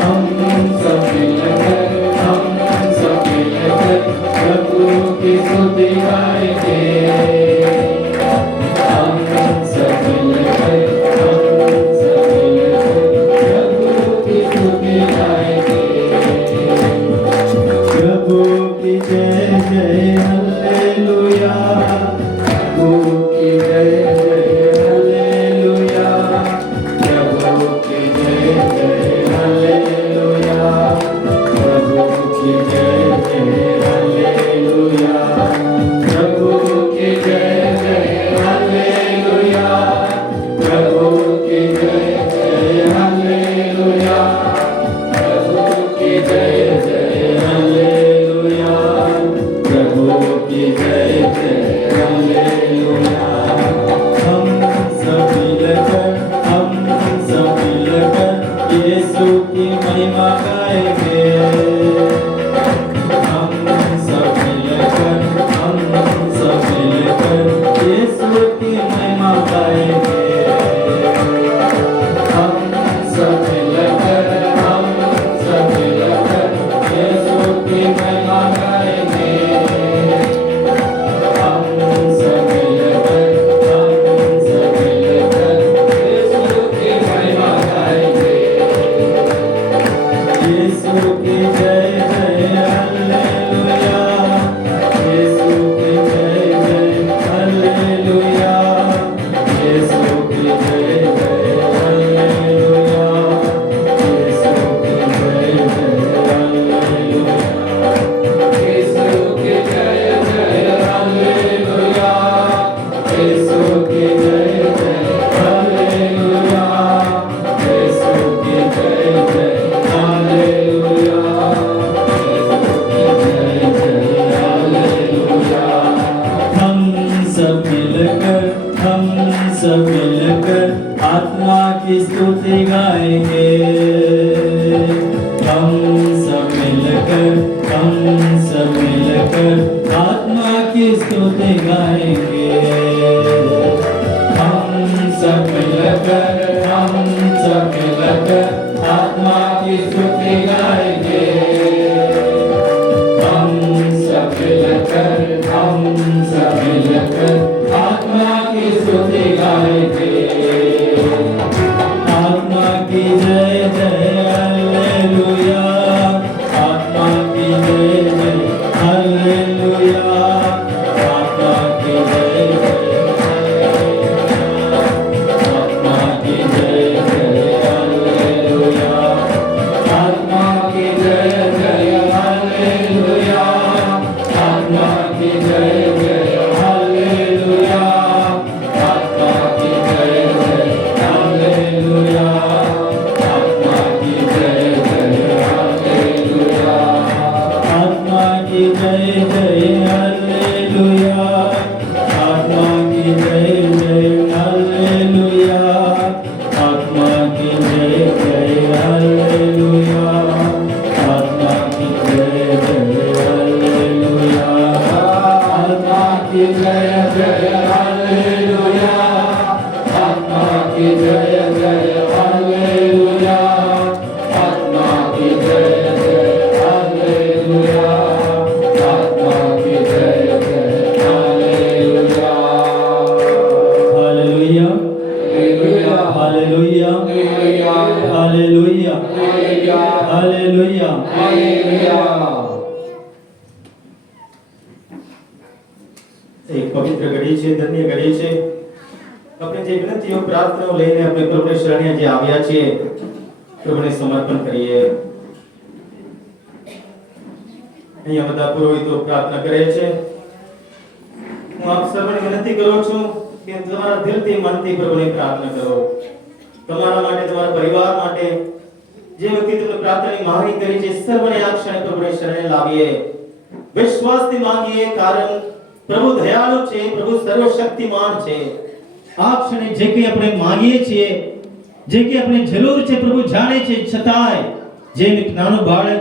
हम सब मिलकर प्रभु की स्तुति गाएंगे. हम सब मिलकर प्रभु की जय जय हालेलुया. प्रभु की जय जय हालेलुया. प्रभु की जय जय हालेलुया. प्रभु की जय जय हालेलुया. प्रभु की जय जय हालेलुया. प्रभु की जय जय हालेलुया. प्रभु की जय जय हालेलुया. प्रभु की जय जय हालेलुया. हम सब मिलकर यीशु की महिमा गाएंगे. हम सब मिलकर यीशु की महिमा गाएंगे. हम सब मिलकर यीशु की महिमा गाएंगे. हम सब मिलकर यीशु की महिमा गाएंगे. यीशु की जय जय हालेलुया. यीशु की जय जय हालेलुया. यीशु की जय जय हालेलुया. यीशु की जय जय हालेलुया. यीशु की जय जय हालेलुया. यीशु की जय जय हालेलुया. यीशु की जय जय हालेलुया. यीशु की जय जय हालेलुया. हम सब मिलकर आत्मा की स्तुति गाएंगे. हम सब मिलकर आत्मा की स्तुति गाएंगे. हम सब मिलकर आत्मा की स्तुति गाएंगे. हम सब मिलकर आत्मा की स्तुति गाएंगे. आत्मा की जय जय हालेलुया. आत्मा की जय जय हालेलुया. आत्मा की जय जय हालेलुया. की जय जय हालेलुया, आत्मा की जय जय हालेलुया, आत्मा की जय जय hallelujah. Hallelujah, hallelujah, hallelujah, hallelujah, hallelujah. Hallelujah. એક પવિત્ર ઘડી છે, ધન્ય ઘડી છે. આપણે જે વિનંતીઓ પ્રાર્થનાઓ લઈને આપણે પ્રભુની શરણે જે આવ્યા છીએ, પ્રભુને સમર્પણ કરીએ. અહીંયા બધા પુરોહિતો પ્રાર્થના કરે છે. હું આપ સર્વને વિનંતી કરું છું કે તમારા દિલથી મનથી પ્રભુને પ્રાર્થના કરો. તમારા માટે, તમારા પરિવાર માટે, જે વ્યક્તિ તમને પ્રાર્થનાની માંગણી કરી છે, સર્વને આ ક્ષણે પ્રભુની શરણે લાવીએ. વિશ્વાસથી માંગીએ, કારણ પ્રભુ દયાળુ છે, પ્રભુ સર્વશક્તિમાન છે. આ ક્ષણે જે કંઈ આપણે માંગીએ છીએ, જે કંઈ આપણે જરૂર છે, પ્રભુ જાણે છે. છતાંય જેમ એક નાનું બાળક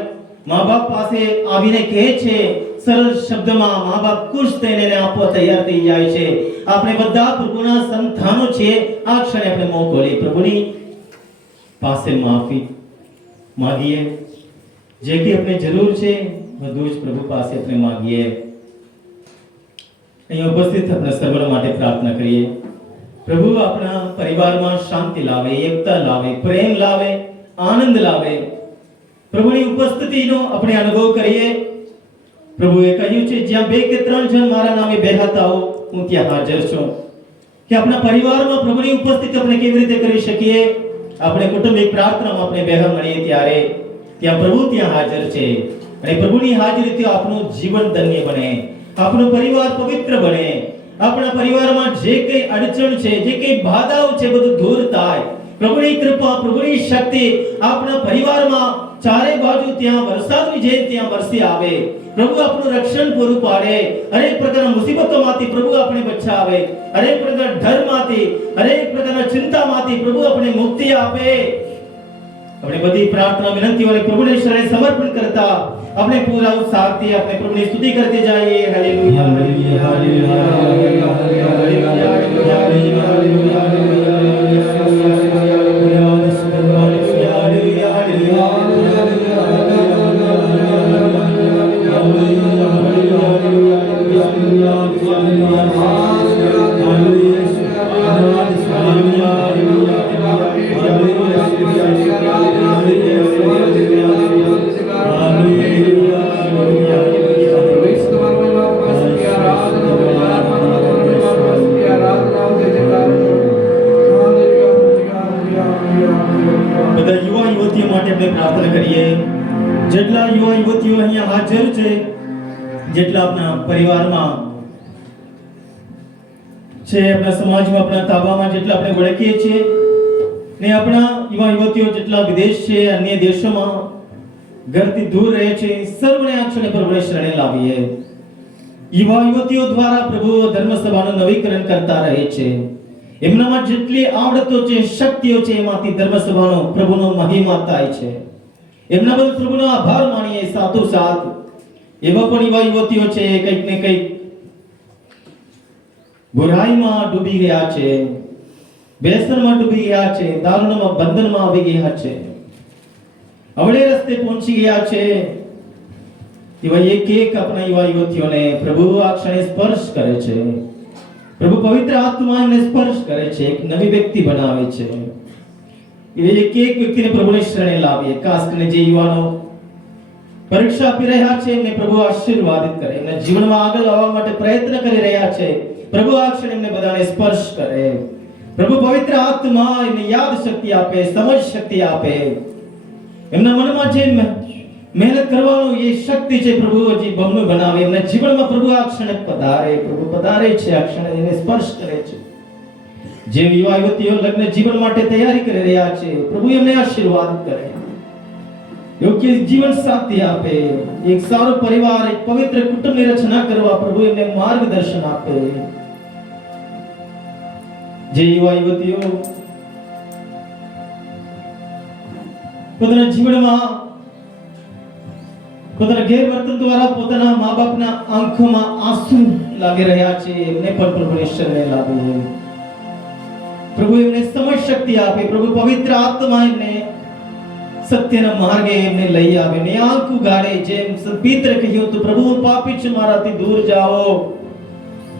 મા બાપ પાસે આવીને કહે છે, સરળ શબ્દમાં મા બાપ ખુશ થઈને એને આપવા તૈયાર થઈ જાય છે. આપણે બધા પ્રભુના સંતાનો છીએ. આ ક્ષણે આપણે મોં ખોલી પ્રભુની પાસે માફી માંગીએ. જે કંઈ આપણે જરૂર છે, બધું જ પ્રભુ પાસે આપણે માંગીએ. અહીં ઉપસ્થિત આપણે સર્વ માટે પ્રાર્થના કરીએ. પ્રભુ આપણા પરિવારમાં શાંતિ લાવે, એકતા લાવે, પ્રેમ લાવે, આનંદ લાવે. પ્રભુની ઉપસ્થિતિનો આપણે અનુભવ કરીએ. પ્રભુએ કહ્યું છે, જ્યાં 2 કે 3 જણ મારા નામે બેઠા હો, હું ત્યાં હાજર છું. કે આપણા પરિવારમાં પ્રભુની ઉપસ્થિતિ આપણે કેવી રીતે કરી શકીએ? આપણે કુટુંબિક પ્રાર્થનામાં આપણે ભેગા મળીએ ત્યારે ત્યાં પ્રભુ ત્યાં હાજર છે. અને પ્રભુની હાજરીથી આપણું જીવન ધન્ય બને, આપણો પરિવાર પવિત્ર બને. આપણા પરિવારમાં જે કંઈ અડચણ છે, જે કંઈ બાધાઓ છે, બધું દૂર થાય. પ્રભુની કૃપા, પ્રભુની શક્તિ આપણા પરિવારમાં ચારે બાજુ ત્યાં વરસાદની જેમ ત્યાં વરસી આવે. પ્રભુ આપણું રક્ષણ પૂરું પાડે. અનેક પ્રકારના મુસીબતોમાંથી પ્રભુ આપણે બચાવે. અનેક પ્રકારના ડરમાંથી, અનેક પ્રકારના ચિંતામાંથી પ્રભુ આપણે મુક્તિ આપે. આપણે બધી પ્રાર્થના વિનંતીઓને પ્રભુની શરણે સમર્પણ કરતા આપણે પૂરા ઉત્સાહથી આપણે પ્રભુની સ્તુતિ કરતી જઈએ. Hallelujah, hallelujah, hallelujah, hallelujah, hallelujah, બધા યુવા યુવતીઓ માટે આપણે પ્રાર્થના કરીએ. જેટલા યુવા યુવતીઓ અહીંયા હાજર છે, જેટલા આપણા પરિવારમાં છે, આપણા સમાજમાં, આપણા તાબામાં જેટલા આપણે ઓળખીએ છીએ, ને આપણા યુવા યુવતીઓ જેટલા વિદેશ છે, અન્ય દેશોમાં ઘરથી દૂર રહે છે, સર્વને આ ક્ષણે પ્રભુની શરણે લાવીએ. યુવા યુવતીઓ દ્વારા પ્રભુ ધર્મસભાનું નવીકરણ કરતા રહે છે. એમનામાં જેટલી આવડતો છે, શક્તિઓ છે, એમાંથી ધર્મસભાનો પ્રભુનો મહિમા થાય છે. એમના બદલ પ્રભુનો આભાર માનીએ. સાથોસાથ એવા પણ યુવા યુવતીઓ છે, કંઈક ને કંઈક બુરાઈમાં ડૂબી ગયા છે, વ્યસનમાં ડૂબી ગયા છે, દારૂના બંધનમાં આવી ગયા છે, અવળે રસ્તે પહોંચી ગયા છે. એવા એક આપણા યુવા યુવતીઓને પ્રભુ આ ક્ષણે સ્પર્શ કરે છે. પ્રભુ પવિત્ર આત્મા એમને સ્પર્શ કરે છે, એક નવી વ્યક્તિ બનાવે છે. એક વ્યક્તિને પ્રભુની શરણે લાવીએ. ખાસ કરીને જે યુવાનો પરીક્ષા આપી રહ્યા છે, એમને પ્રભુ આશીર્વાદિત કરે. એમના જીવનમાં આગળ આવવા માટે પ્રયત્ન કરી રહ્યા છે, પ્રભુ આ ક્ષણે એમને બધાને સ્પર્શ કરે. પ્રભુ પવિત્ર આત્મા એમને યાદ શક્તિ આપે, સમજ શક્તિ આપે. એમના મનમાં જે મહેનત કરવાનો એ શક્તિ છે, પ્રભુ હજી બમણું બનાવે. એમના જીવનમાં પ્રભુ આ ક્ષણે પધારે. પ્રભુ પધારે છે, આ ક્ષણે એને સ્પર્શ કરે છે. જે યુવા યુવતીઓ લગ્ન જીવન માટે તૈયારી કરી રહ્યા છે, પ્રભુ એમને આશીર્વાદ કરે, યોગ્ય જીવન સાથી આપે, એક સારો પરિવાર, એક પવિત્ર કુટુંબની રચના કરવા પ્રભુ એમને માર્ગદર્શન આપે. જે યુવા યુવતીઓ પોતાના જીવનમાં પોતાના ગેરવર્તન દ્વારા પોતાના મા બાપના આંખોમાં આંસુ લાગી રહ્યા છે, એમને પણ પ્રભુની શરણે લાવીએ. પ્રભુ એમને સમજ શક્તિ આપે, પ્રભુ પવિત્ર આત્મા એમને સત્યના માર્ગે એમને લઈ આવે ને આંખ ઉગાડે. જેમ પિતર કહ્યું તો પ્રભુ હું પાપી છું, મારાથી દૂર જાઓ.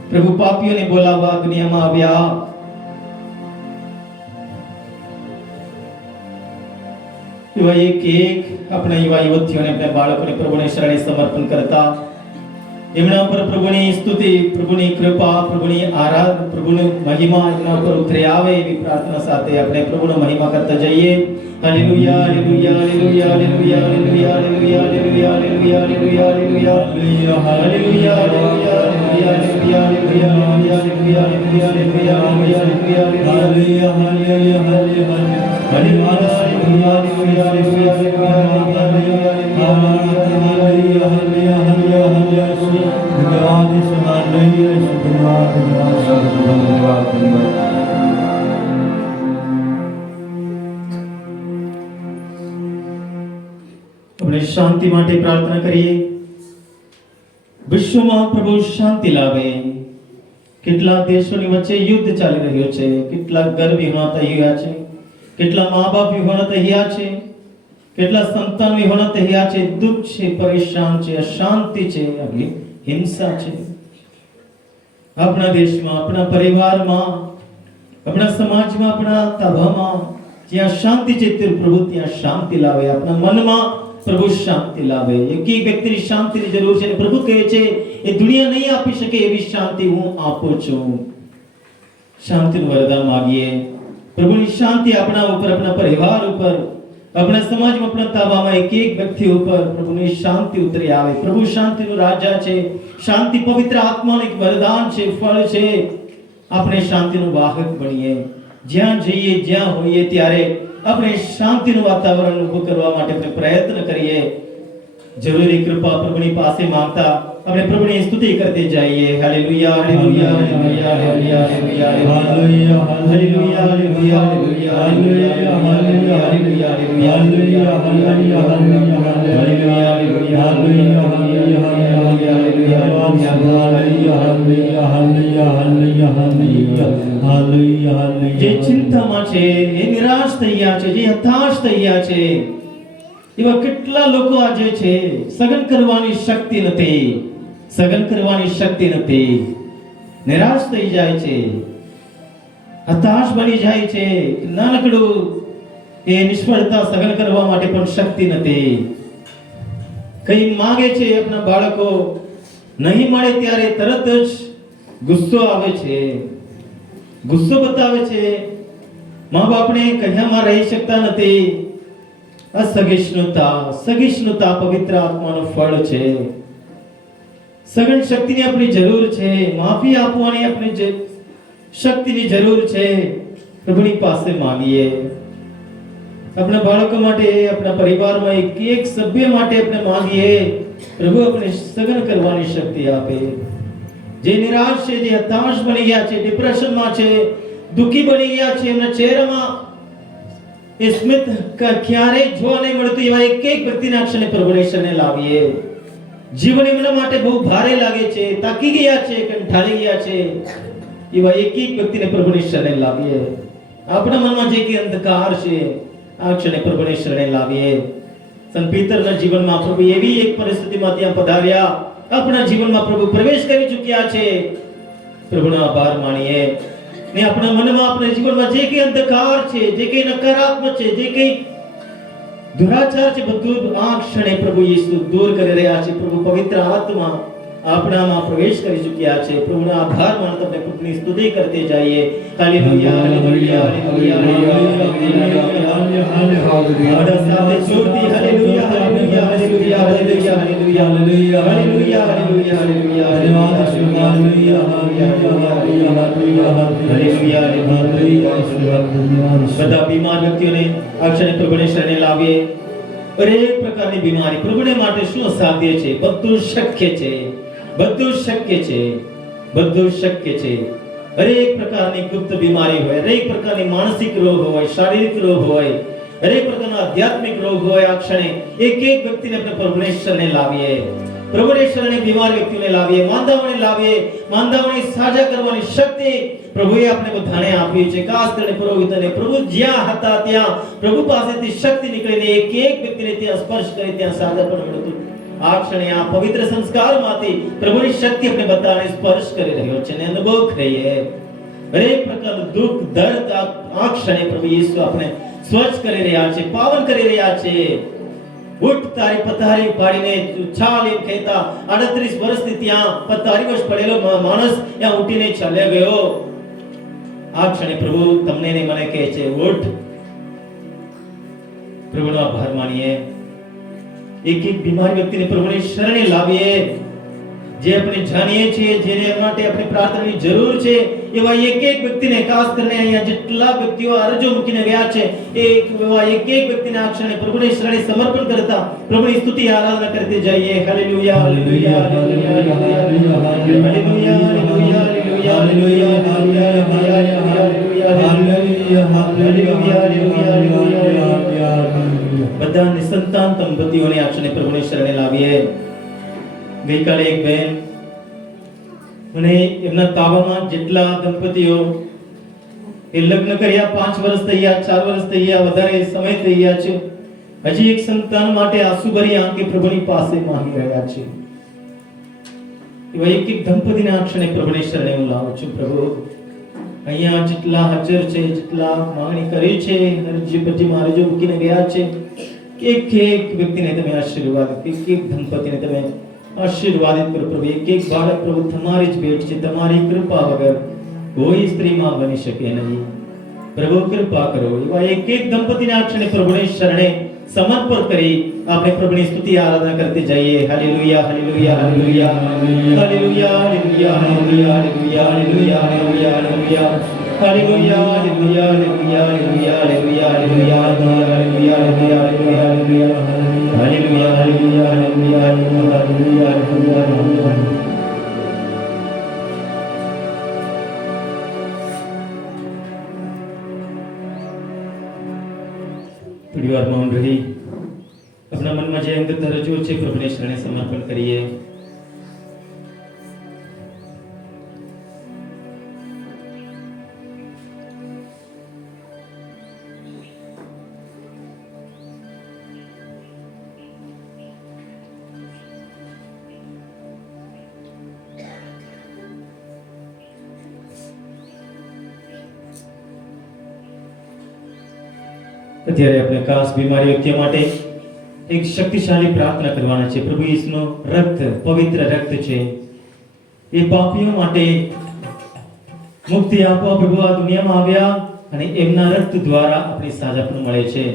પ્રભુ પાપીઓને બોલાવવા દુનિયામાં આવ્યા. એવા એક આપણા યુવા યુવતીઓને, આપણા બાળકોને પ્રભુને શરણે સમર્પણ કરતા, એમના પર પ્રભુની સ્તુતિ, પ્રભુની કૃપા, પ્રભુની આરાધના, પ્રભુની મહિમા એમના ઉપર ઉતરી આવે એવી પ્રાર્થના સાથે આપણે પ્રભુનો મહિમા કરતા જઈએ. Hallelujah, hallelujah, hallelujah, hallelujah, hallelujah, hallelujah, hallelujah, hallelujah, hallelujah, hallelujah, hallelujah, hallelujah, આપણે શાંતિ માટે પ્રાર્થના કરીએ. વિશ્વમાં પ્રભુ શાંતિ લાવે. કેટલા દેશોની વચ્ચે યુદ્ધ ચાલી રહ્યો છે, કેટલા ઘર વિહોણા થયા છે, કેટલા મા બાપ વિહોણા થયા છે, કેટલા સંતાન વિહોણા થયા છે. દુઃખ છે, પરેશાન છે, અશાંતિ છે, હિંસા છે. આપણા દેશમાં, આપણા પરિવારમાં, આપણા સમાજમાં, આપણા તાબામાં જ્યાં શાંતિ છે તે પ્રભુ ત્યાં શાંતિ લાવે. આપણા મનમાં પ્રભુ શાંતિ લાવે. એક વ્યક્તિની શાંતિની જરૂર છે. પ્રભુ કહે છે એ દુનિયા નહીં આપી શકે એવી શાંતિ હું આપું છું. શાંતિનું વરદાન માંગીએ. પ્રભુની શાંતિ આપણા ઉપર, આપણા પરિવાર ઉપર, આપણા સમાજમાં, આપણા તાબામાં એક વ્યક્તિ ઉપર પ્રભુની શાંતિ ઉતરી આવે. પ્રભુ શાંતિનો રાજા છે. શાંતિ પવિત્ર આત્માનું એક વરદાન છે, ફળ છે. આપણે શાંતિનું વાહક બનીએ. જ્યાં જઈએ, જ્યાં હોઈએ ત્યારે આપણે શાંતિનું વાતાવરણ ઊભું કરવા માટે આપણે પ્રયત્ન કરીએ. જરૂરી કૃપા પ્રભુની પાસે માંગતા આપણે પ્રભુની સ્તુતિ કરતી જઈએ. Hallelujah, hallelujah, hallelujah, hallelujah, hallelujah, hallelujah, hallelujah, hallelujah, hallelujah, જે ચિંતામાં છે, એ નિરાશ થયા છે, જે હતાશ થયા છે, એવા કેટલા લોકો આજે છે. સહન કરવાની શક્તિ નથી, સહન કરવાની શક્તિ નથી, નિરાશ થઈ જાય છે, હતાશ બની જાય છે. નાનકડું એ નિષ્ફળતા સહન કરવા માટે પણ શક્તિ નથી. કઈ માંગે છે આપણા બાળકો, નહીં મળે ત્યારે તરત જ ગુસ્સો આવે છે, ગુસ્સો બતાવે છે. મા બાપને કન્યામાં રહી શકતા નથી. અસહિષ્ણુતા, સહિષ્ણુતા પવિત્ર આત્માનું ફળ છે. સહન શક્તિની આપણી જરૂર છે. માફી આપવાની આપણી શક્તિની જરૂર છે. પ્રભુની પાસે માંગીએ. આપણા બાળકો માટે, આપણા પરિવારમાં એક સભ્ય માટે આપણે માંગીએ. પ્રભુ આપણે સહન કરવાની શક્તિ આપે. જે નિરાશ છે, જે હતાશ બની ગયા છે, ડિપ્રેશનમાં છે, દુઃખી બની ગયા છે, એમના ચહેરામાં એ સ્મિત ક્યારેય જોવા નહીં મળતું એવા એક વ્યક્તિના ક્ષણે પ્રભુને શરણે લાવીએ. જીવન એમના માટે બહુ ભારે લાગે છે, થાકી ગયા છે, કંટાળી ગયા છે, એવા એક વ્યક્તિને પ્રભુને શરણે લાવીએ. આપણા મનમાં જે કે અંધકાર છે, આ ક્ષણે પ્રભુને શરણે લાવીએ. સંત પીતરના જીવનમાં પ્રભુ એવી એક પરિસ્થિતિમાં ત્યાં પધાર્યા. આપણા જીવનમાં પ્રભુ પ્રવેશ કરી ચૂક્યા છે. પ્રભુનો આભાર માણીએ. ને આપણા મનમાં, આપણા જીવનમાં જે કે અંધકાર છે, જે કે નકારાત્મક છે, જે કે દુરાચાર છે, બધું આ ક્ષણે પ્રભુ યેસુ દૂર કરી રહ્યા છે. પ્રભુ પવિત્ર આત્મા આપણામાં પ્રવેશ કરી ચૂક્યા છે. પ્રભુનો આભાર માનતા આપણે પ્રભુની સ્તુતિ કરતે જઈએ. Hallelujah, hallelujah, hallelujah, hallelujah. સાથે જોરથી hallelujah, hallelujah, hallelujah, hallelujah, hallelujah, hallelujah, hallelujah, hallelujah, બધા બીમાર વ્યક્તિઓને આ ક્ષણે પ્રભુને શરણે લાવીએ. દરેક પ્રકારની બીમારી પ્રભુને માટે શું અસાધ્ય છે? બધું શક્ય છે, બધું શક્ય છે, બધું શક્ય છે. હરેક પ્રકારની ગુપ્ત બીમારી હોય, હરેક પ્રકારની માનસિક રોગ હોય, શારીરિક રોગ હોય, હરેક પ્રકારના આધ્યાત્મિક રોગ હોય, આ ક્ષણે એક વ્યક્તિને આપણે પ્રભુને શરણે લાવીએ. પ્રભુને શરણે બીમાર વ્યક્તિઓને લાવીએ, માંદાઓને લાવીએ, માંદાઓને સાજા કરવાની શક્તિ પ્રભુએ આપણે બધાને આપી છે. ખાસ કરીને પુરોહિતને પ્રભુ જ્યાં હતા ત્યાં પ્રભુ પાસેથી શક્તિ નીકળીને એક એક વ્યક્તિને ત્યાં સ્પર્શ કરી ત્યાં સાજા પણ મળતું. આ ક્ષણે આ પવિત્ર સંસ્કારમાંથી પ્રભુની શક્તિ આપણે બધાને સ્પર્શ કરી રહ્યો છે અને અનુભવ કરીએ. હરેક પ્રકારનું દુઃખ દર્દ આ ક્ષણે પ્રભુ ઈસુ આપણે સ્વચ્છ કરી રહ્યા છે, પાવન કરી રહ્યા છે. ઉઠ તારી પથારી ઉપાડીને ચાલ એમ કહેતા 38 વર્ષથી ત્યાં પથારીવશ પડેલો માણસ ત્યાં ઉઠીને ચાલ્યો ગયો. આ ક્ષણે પ્રભુ તમને ને મને કહે છે, ઉઠ. પ્રભુનો આભાર માનીએ. એક એક બીમાર વ્યક્તિને પ્રભુની શરણે લાવીએ. જે આપણે જાણીએ છીએ જેને માટે આપણે પ્રાર્થનાની જરૂર છે એવા એક એક વ્યક્તિને, ખાસ કરીને અહીંયા જેટલા વ્યક્તિઓ અરજો મૂકીને ગયા છે એક એક વ્યક્તિને આ ક્ષણે પ્રભુની શરણે સમર્પણ કરતા પ્રભુની સ્તુતિ આરાધના કરતી જઈએ. Hallelujah, hallelujah, hallelujah, hallelujah, hallelujah, hallelujah, hallelujah. બધા નિસંતાન દંપતીઓને આ ક્ષણે પ્રભુની શરણે લાવીએ. ગઈકાલે એક બહેન અને એમના તાબામાં જેટલા દંપતીઓ એ લગ્ન કર્યા 5 વર્ષ થઈ ગયા, 4 વર્ષ થઈ ગયા, વધારે સમય થઈ ગયા છે, હજી એક સંતાન માટે આંસુભરી આંખે પ્રભુની પાસે માંગી રહ્યા છે. એવા એક એક દંપતીને આ ક્ષણે પ્રભુની શરણે હું લાવું છું. પ્રભુ અહીંયા જેટલા હાજર છે, જેટલા માંગણી કરી છે, જે પછી મારે જો મૂકીને ગયા છે, એક એક વ્યક્તિને તમે આશીર્વાદ, એક એક દંપતીને તમે આશીર્વાદિત કરો પ્રભુ. એક એક બાળક પ્રભુ તમારી જ ભેટ છે. તમારી કૃપા વગર કોઈ સ્ત્રીમાં બની શકે નહીં. પ્રભુ કૃપા કરો. એવા એક એક દંપતીને આ ક્ષણે પ્રભુની શરણે સમર્પણ કરી આપણે પ્રભુની સ્તુતિ આરાધના કરતી જઈએ. Hallelujah, hallelujah, hallelujah, hallelujah, hallelujah, hallelujah, hallelujah, hallelujah, hallelujah. Hallelujah, hallelujah, hallelujah, hallelujah, hallelujah, hallelujah, hallelujah, hallelujah, hallelujah, hallelujah, hallelujah, hallelujah, hallelujah, hallelujah, hallelujah. થોડી વાર મૌન રહી આપણા મનમાં જે અંગત રજૂ છે પ્રભુને શરણે સમર્પણ કરીએ. અત્યારે આપણે ખાસ બીમારી વ્યક્તિઓ માટે એક શક્તિશાળી પ્રાર્થના કરવાના છે. પ્રભુ ઈસુનું રક્ત પવિત્ર રક્ત છે. એ પાપીઓ માટે મુક્તિ આપવા પ્રભુ આ દુનિયામાં આવ્યા અને એમના રક્ત દ્વારા આપણી સાજાપણું મળે છે.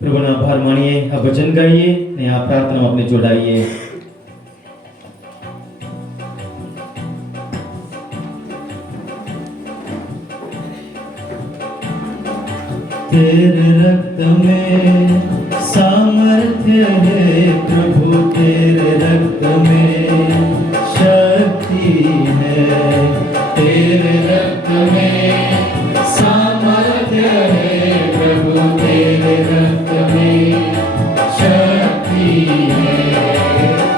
પ્રભુનો આભાર માનીએ, આ ભજન ગાઈએ અને આ પ્રાર્થનામાં આપણે જોડાઈએ. तेरे रक्त में सामर्थ्य है प्रभु, तेरे रक्त में शक्ति है, तेरे रक्त में सामर्थ्य है प्रभु, तेरे रक्त में शक्ति है,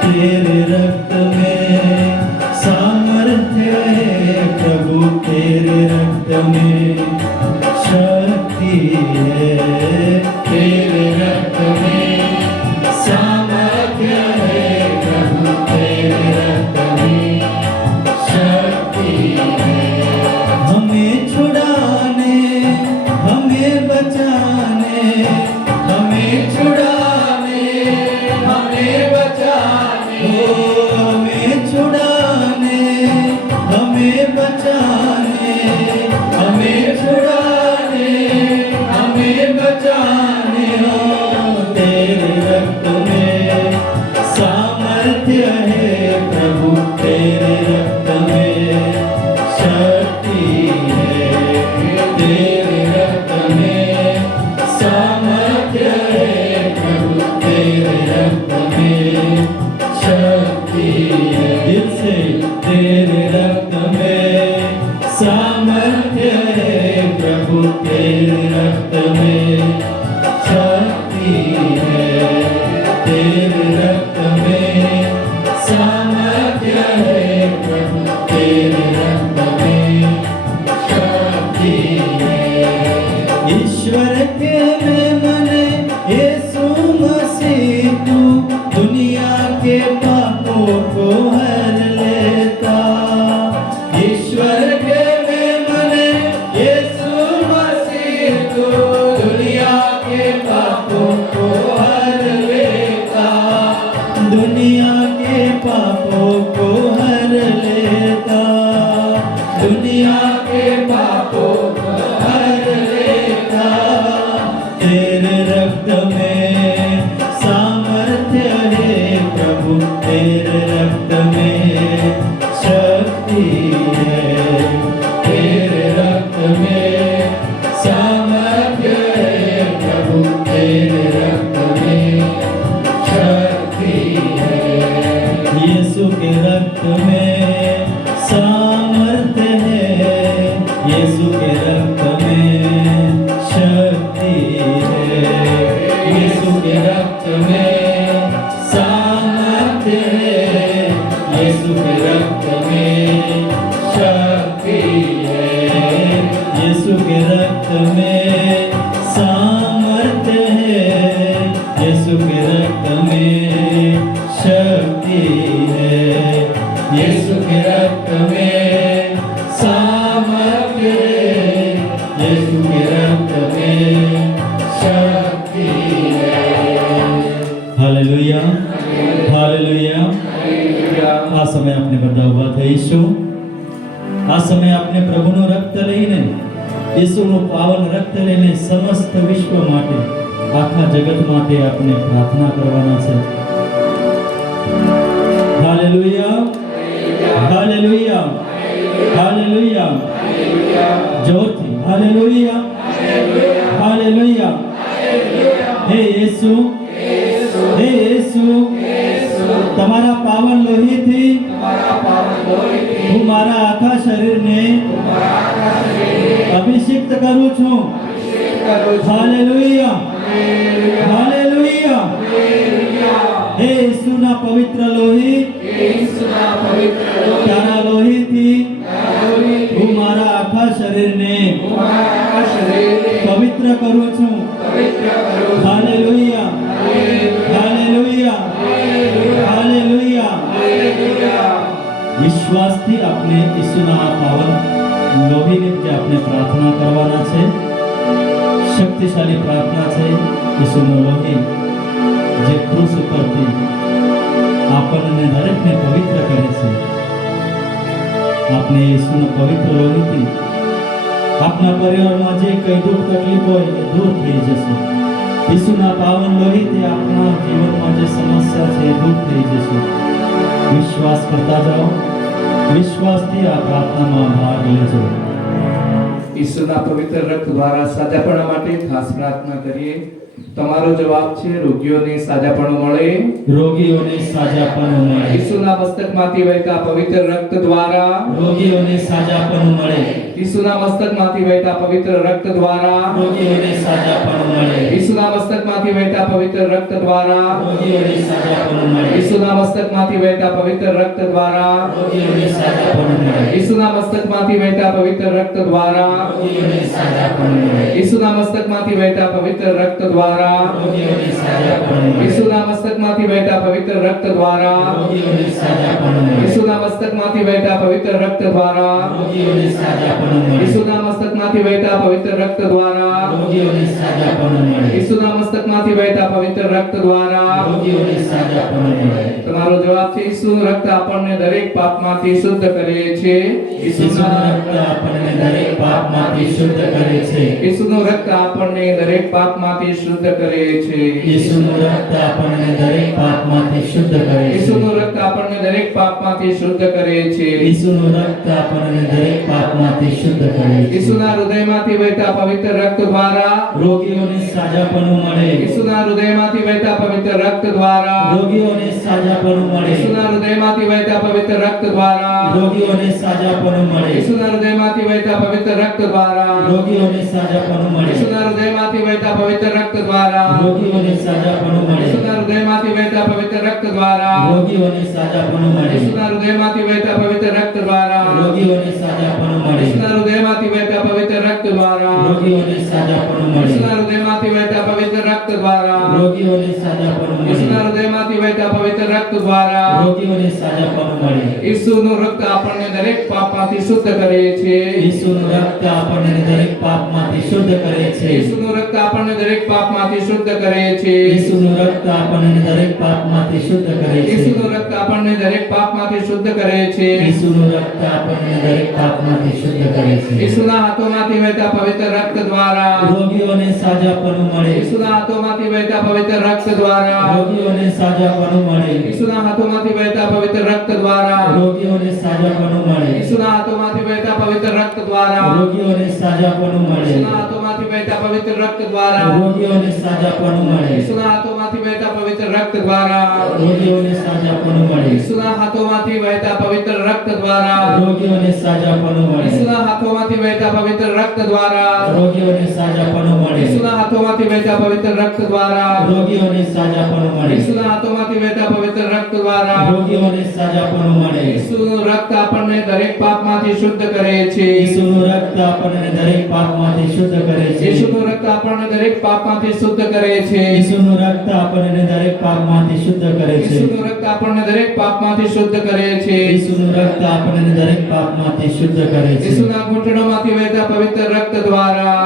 तेरे रक्त में सामर्थ्य है प्रभु, तेरे रक्त में शक्ति है, तेरे रक्त में सामर्थ्य है प्रभु, तेरे रक्त में शक्ति है, हमें छुड़ाने, हमें बचाने, हमें छुड़ाने, हमें बचाने, ओ हमें छुड़ाने, हमें बचाने, हमें छुड़ाने, ईश्वर के मेमने यीशु मसीह तू दुनिया के पापों को हर लेता। ईश्वर के मेमने यीशु मसीह तू दुनिया के पापों को हर लेता। दुनिया के पापों को हर लेता। दुनिया के पापों को हर लेता। तेरे रक्त में सामर्थ्य है प्रभु, तेरे रक्त में शक्ति है। तेरे रक्त में सामर्थ्य है प्रभु, तेरे रक्त में शक्ति है। यीशु के रक्त में सामर्थ्य है, यीशु के रक्त में शक्ति है। यीशु के रक्त में सामर्थ्य है, यीशु के रक्त में शक्ति है। यीशु के रक्त में सामर्थ्य है, यीशु के रक्त में शक्ति है। यीशु के रक्त में सामर्थ्य है, यीशु के रक्त में शक्ति है। Hallelujah, hallelujah. આ સમય આપણે બધા ઊભા થઈશું। આ સમય આપણે પ્રભુનું રક્ત લઈને, ઈસુનું પાવન રક્ત લઈને સમસ્ત વિશ્વ માટે, આખા જગત માટે આપણે પ્રાર્થના કરવાના છે। Hallelujah, hallelujah, hallelujah. જોરથી હાલેલુયા, હાલેલુયા। હે యేసు, હે యేసు, તમારા પાવન લોહીથી હું મારા આખા શરીરને અભિષિક્ત કરું છું। Hallelujah, hallelujah. હે యేసుના પવિત્ર લોહી, તારા લોહીથી હું મારા આખા શરીરને પવિત્ર કરું છું। Hallelujah, hallelujah, hallelujah. વિશ્વાસથી આપણે ઈસુના પાવન લોહીને જે આપણે પ્રાર્થના કરવાના છે। શક્તિશાળી પ્રાર્થના છે। ઈસુનું લોહી જે ક્રૂસ ઉપરથી આપણને દરેકને પવિત્ર કરે છે। આપણે ઈસુના પવિત્ર લોહીથી આપણા પરિવારમાં જે કંઈ દુઃખ તકલીફ હોય એ દૂર થઈ જશે। ઈસુના પાવન લોહીથી આપણા જીવનમાં જે સમસ્યા છે એ દૂર થઈ જશે। વિશ્વાસ કરતા જાઓ, વિશ્વાસથી આ પ્રાર્થનામાં ભાગ લેજો। ઈસુના પવિત્ર રક્ત દ્વારા સાજાપણા માટે ખાસ પ્રાર્થના કરીએ। તમારો જવાબ છે રોગીઓને સાજાપણું મળે। રોગીઓને સાજાપણું મળે। ઈસુના મસ્તકમાંથી વહેતા પવિત્ર રક્ત દ્વારા રોગીઓને સાજાપણું મળે। ઈસુના મસ્તકમાંથી વહેતા પવિત્ર રક્ત દ્વારા રોગીઓને સાજાપણું મળે। ઈસુના મસ્તકમાંથી વહેતા પવિત્ર રક્ત દ્વારા રોગીઓને સાજાપણું મળે। ઈસુના મસ્તકમાંથી વહેતા પવિત્ર રક્ત દ્વારા રોગીઓને સાજાપણું મળે। ઈસુના મસ્તકમાંથી વહેતા પવિત્ર રક્ત દ્વારા રોગીઓને સાજાપણું મળે। ઈસુના મસ્તકમાંથી વહેતા પવિત્ર રક્ત દ્વારા રોગીઓને સાજાપણું મળે। ઈસુના મસ્તકમાંથી વહેતા પવિત્ર રક્ત દ્વારા રોગીઓને સાજાપણું મળે। ઈસુના મસ્તકમાંથી વહેતા પવિત્ર રક્ત દ્વારા રોગીઓને સાજાપણું મળે। ઈસુના મસ્તકમાંથી વહેતા પવિત્ર રક્ત દ્વારા રોગીઓને સાજાપણું મળે। ઈસુના મસ્તકમાંથી વહેતા પવિત્ર રક્ત દ્વારા રોગીઓને સાજાપણું મળે। તમારો જવાબ છે ઈસુનું રક્ત આપણને દરેક પાપમાંથી શુદ્ધ કરે છે। ઈસુનું રક્ત આપણને દરેક પાપમાંથી શુદ્ધ કરે છે। ઈસુનું રક્ત આપણને દરેક પાપમાંથી શુદ્ધ કરે છે। ઈસુનું રક્ત આપણને દરેક પાપમાંથી શુદ્ધ કરે છે। ઈસુનું રક્ત આપણને દરેક પાપમાંથી શુદ્ધ કરે છે। ઈસુનું રક્ત આપણને દરેક પાપમાંથી શુદ્ધ કરે છે। ઈસુના હૃદયમાંથી વહેતા પવિત્ર રક્ત દ્વારા રોગીઓને સાજાપણું મળે। ઈસુના હૃદયમાંથી વહેતા પવિત્ર રક્ત દ્વારા રોગીઓને સાજાપણું મળે। ઈસુના હૃદયમાંથી વહેતા પવિત્ર રક્ત દ્વારા રોગીઓને સાજાપણું મળે। ઈસુના હૃદયમાંથી વહેતા પવિત્ર રક્ત દ્વારા રોગીઓને સાજાપણું મળે। ઈસુના હૃદયમાંથી વહેતા પવિત્ર રક્ત દ્વારા રોગીઓને સાજાપણું મળે ઈસુના હૃદયમાંથી વહેતા પવિત્ર રક્ત દ્વારા રોગીઓને સાજાપણું મળે ઈસુના હૃદયમાંથી વહેતા પવિત્ર રક્ત દ્વારા રોગીઓને સાજાપણું મળે ઈસુના હૃદયમાંથી વહેતા પવિત્ર રક્ત દ્વારા રોગીઓને સાજાપણું મળે ઈસુના હૃદયમાંથી વહેતા પવિત્ર રક્ત દ્વારા રોગીઓને સાજાપણું ઈસુના મળે હૃદયમાંથી વહેતા પવિત્ર રક્ત દ્વારા રોગીઓને સાજાપણું મળે ઈસુનું રક્ત આપણને દરેક પાપમાંથી શુદ્ધ કરે છે ઈસુનું રક્ત આપણને દરેક પાપમાંથી શુદ્ધ કરે છે ઈસુનું રક્ત આપણને દરેક પાપમાંથી શુદ્ધ કરે છે ઈસુનું રક્ત આપણને દરેક પાપમાંથી શુદ્ધ કરે છે ઈસુનું રક્ત આપણને દરેક પાપમાંથી શુદ્ધ કરે છે ઈસુનું રક્ત આપણને દરેક પાપમાંથી શુદ્ધ કરે છે ઈસુના હાથોમાંથી વહેતા પવિત્ર રક્ત દ્વારા રોગીઓને સાજાપણું મળે ઈસુના હાથોમાંથી વહેતા પવિત્ર રક્ત દ્વારા રોગીઓને સાજાપણું મળે ઈસુના હાથોમાંથી વહેતા પવિત્ર રક્ત દ્વારા રોગીઓને સાજાપણું મળે ઈસુના હાથોમાંથી વહેતા પવિત્ર રક્ત દ્વારા રોગીઓને સાજાપણું મળે ઈસુના હાથોમાંથી વહેતા પવિત્ર રક્ત દ્વારા રોગીઓને સાજાપણું મળે ઈસુના હાથોમાંથી વહેતા પવિત્ર રક્ત દ્વારા રોગીઓને સાજાપણું મળે ઈસુના હાથોમાંથી વહેતા પવિત્ર રક્ત દ્વારા રોગીઓને સાજાપણું મળે ઈસુના હાથોમાંથી વહેતા પવિત્ર રક્ત દ્વારા રોગીઓને સાજાપણું મળે ઈસુના હાથોમાંથી વહેતા પવિત્ર રક્ત દ્વારા રોગીઓને સાજાપણું મળે ઈસુના હાથોમાંથી વહેતા પવિત્ર રક્ત દ્વારા રોગીઓને સાજાપણું મળે ઈસુનું રક્ત આપણને દરેક પાપમાંથી શુદ્ધ કરે છે ઈસુનું રક્ત આપણને દરેક પાપમાંથી શુદ્ધ કરે છે ઈસુનું રક્ત આપણને દરેક પાપમાંથી શુદ્ધ કરે છે ઈસુનું રક્ત આપણને દરેક પાપમાંથી શુદ્ધ કરે છે ઈસુનું રક્ત આપણને દરેક પાપમાંથી શુદ્ધ કરે છે ઈસુનું રક્ત આપણને દરેક પાપમાંથી શુદ્ધ કરે છે ઈસુના ઘૂંટણોમાંથી વહેતા પવિત્ર રક્ત દ્વારા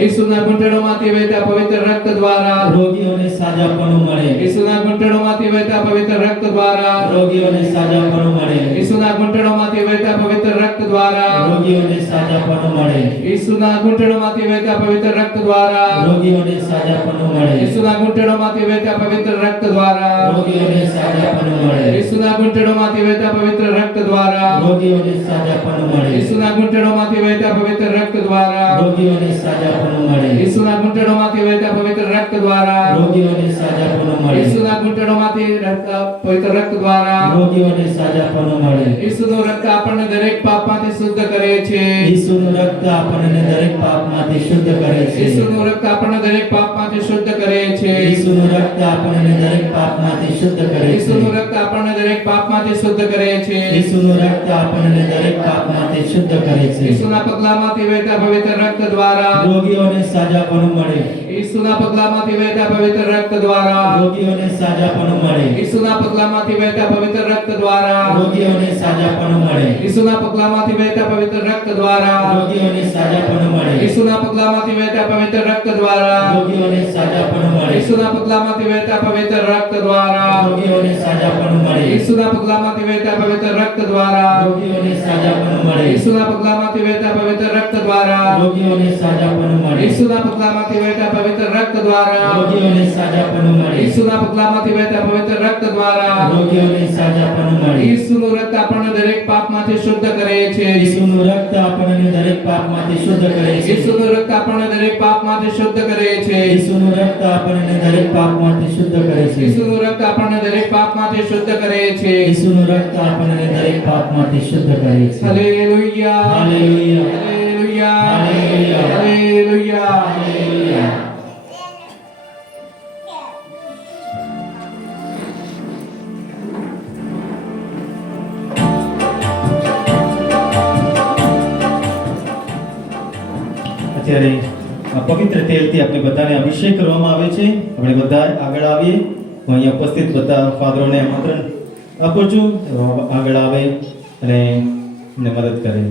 ઈસુના ઘૂંટણોમાંથી વહેતા પવિત્ર રક્ત દ્વારા રોગીઓને સાજાપણું મળે ઈસુના ઘૂંટણોમાંથી વહેતા પવિત્ર રક્ત દ્વારા રોગીઓને સાજાપણું મળે ઈસુના ઘૂંટણોમાંથી વહેતા પવિત્ર રક્ત દ્વારા રોગીઓને સાજાપણું મળે ઈસુના ઘૂંટણોમાંથી વહેતા પવિત્ર રક્ત દ્વારા રોગીઓને સાજાપણું મળે ઈસુના ઘૂંટણોમાંથી વહેતા પવિત્ર રક્ત દ્વારા રોગીઓને સાજાપણું મળે ઈસુના ઘૂંટણોમાંથી વહેતા પવિત્ર રક્ત દ્વારા રોગીઓને સાજાપણું મળે ઈસુના ઘૂંટણોમાંથી વહેતા પવિત્ર રક્ત દ્વારા રોગીઓને સાજાપણું મળે ઈસુના ઘૂંટણોમાંથી વહેતા પવિત્ર રક્ત દ્વારા રોગીઓને સાજાપણું મળે ઈસુના ઘૂંટણોમાંથી વહેતા પવિત્ર રક્ત દ્વારા રોગીઓને સાજાપણું મળે ઈસુનું રક્ત આપણને દરેક પાપમાંથી શુદ્ધ કરે છે ઈસુનું રક્ત આપણને દરેક પાપમાંથી શુદ્ધ કરે છે ઈસુનું રક્ત આપણને દરેક પાપમાંથી શુદ્ધ કરે છે ઈસુનું રક્ત આપણને દરેક પાપમાંથી શુદ્ધ કરે છે ઈસુનું રક્ત આપણને દરેક પાપમાંથી શુદ્ધ કરે છે ઈસુનું રક્ત આપણને દરેક પાપમાંથી શુદ્ધ કરે છે ઈસુના પગલામાંથી વહેતા પવિત્ર રક્ત દ્વારા રોગીઓને સાજાપણું મળે ઈસુના પગલામાંથી વહેતા પવિત્ર રક્ત દ્વારા રોગીઓને સાજાપણું મળે ઈસુના પગલામાંથી વહેતા પવિત્ર રક્ત દ્વારા રોગીઓને સાજાપણું મળે ઈસુના પગલામાંથી વહેતા પવિત્ર રક્ત દ્વારા રોગીઓને સાજાપણું મળે ઈસુના પગલામાંથી વહેતા પવિત્ર રક્ત દ્વારા રોગીઓને સાજાપણું મળે ઈસુના પગલામાંથી વહેતા પવિત્ર રક્ત દ્વારા રોગીઓને સાજાપણું મળે ઈસુના પગલામાંથી વહેતા પવિત્ર રક્ત દ્વારા રોગીઓને સાજાપણું મળે ઈસુના પગલામાંથી વહેતા પવિત્ર રક્ત દ્વારા રોગીઓને સાજાપણું મળે ઈસુના પગલામાંથી વહેતા પવિત્ર રક્ત દ્વારા રોગીઓને સાજાપણું મળે ઈસુના પગલામાંથી વહેતા પવિત્ર રક્ત દ્વારા રોગીઓને સાજાપણું મળે ઈસુનું રક્ત આપણને દરેક પાપમાંથી શુદ્ધ કરે છે ઈસુનું રક્ત આપણને દરેક પાપમાંથી શુદ્ધ કરે છે ઈસુનું રક્ત આપણને દરેક પાપમાંથી શુદ્ધ કરે છે ઈસુનું રક્ત આપણને દરેક પાપમાંથી શુદ્ધ કરે છે ઈસુનું રક્ત આપણને દરેક પાપમાંથી શુદ્ધ કરે છે ઈસુનું રક્ત આપણને દરેક પાપમાંથી શુદ્ધ કરે છે hallelujah hallelujah hallelujah hallelujah hallelujah hallelujah અત્યારે આ પવિત્ર તેલથી આપણે બધાને અભિષેક કરવામાં આવે છે. આપણે બધા આગળ આવીએ. હું અહીંયા ઉપસ્થિત બધા ફાધરોને આમંત્રણ આપું છું તેઓ આગળ આવે અને અમને મદદ કરે.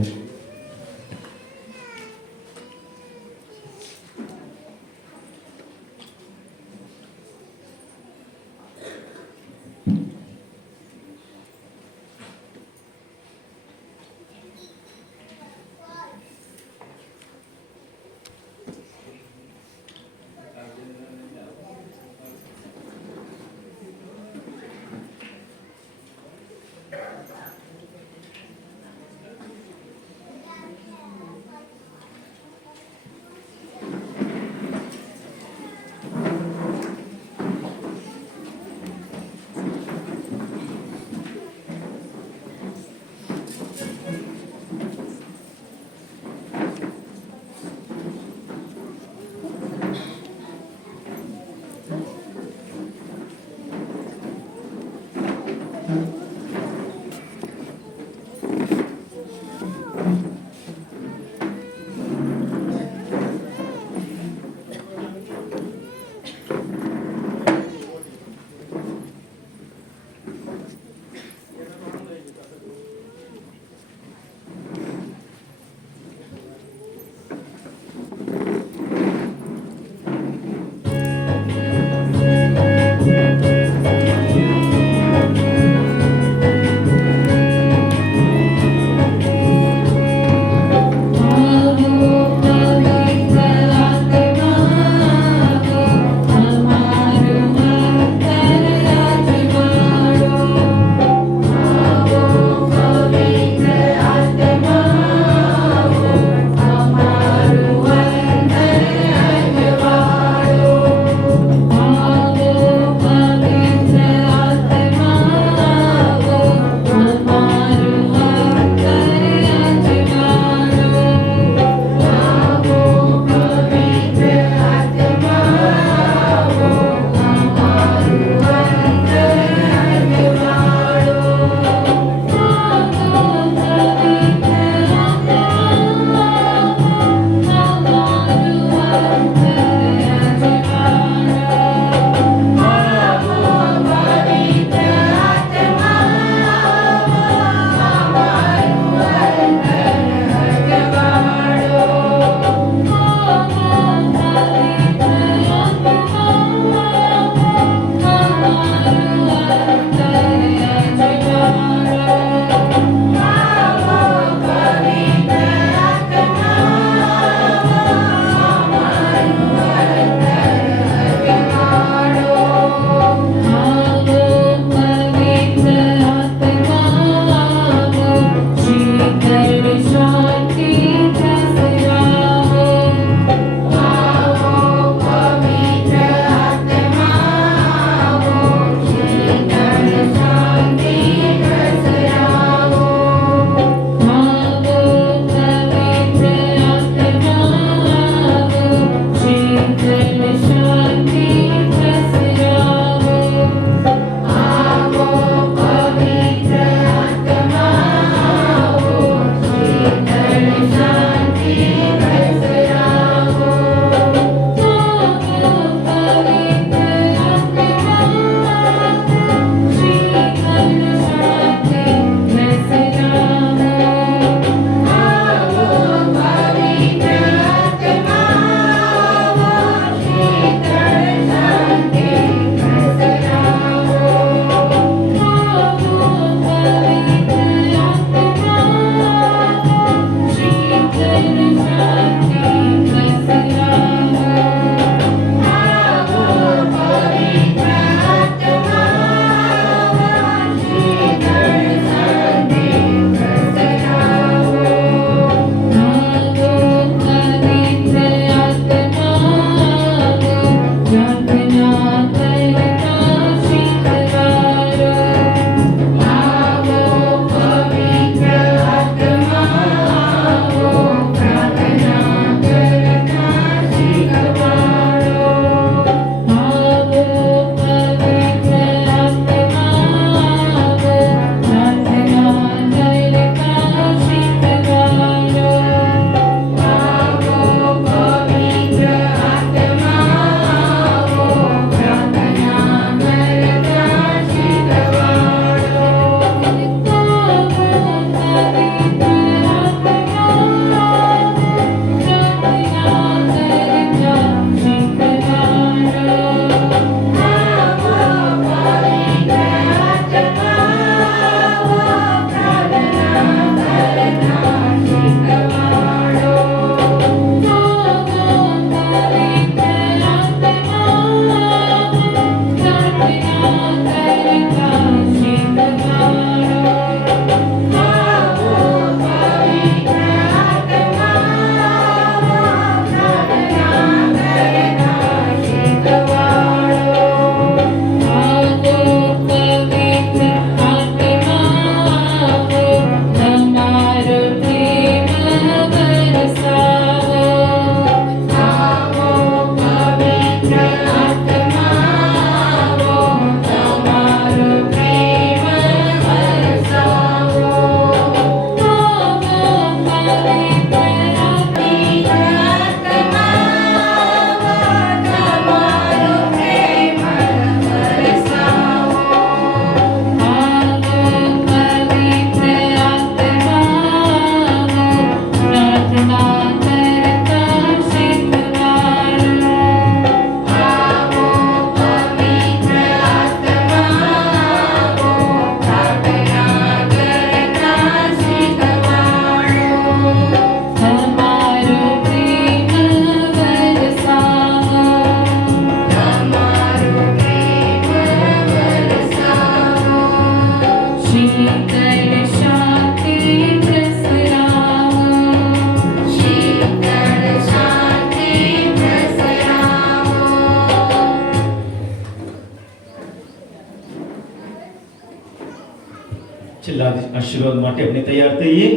આશીર્વાદ માટે આપણે તૈયાર થઈએ.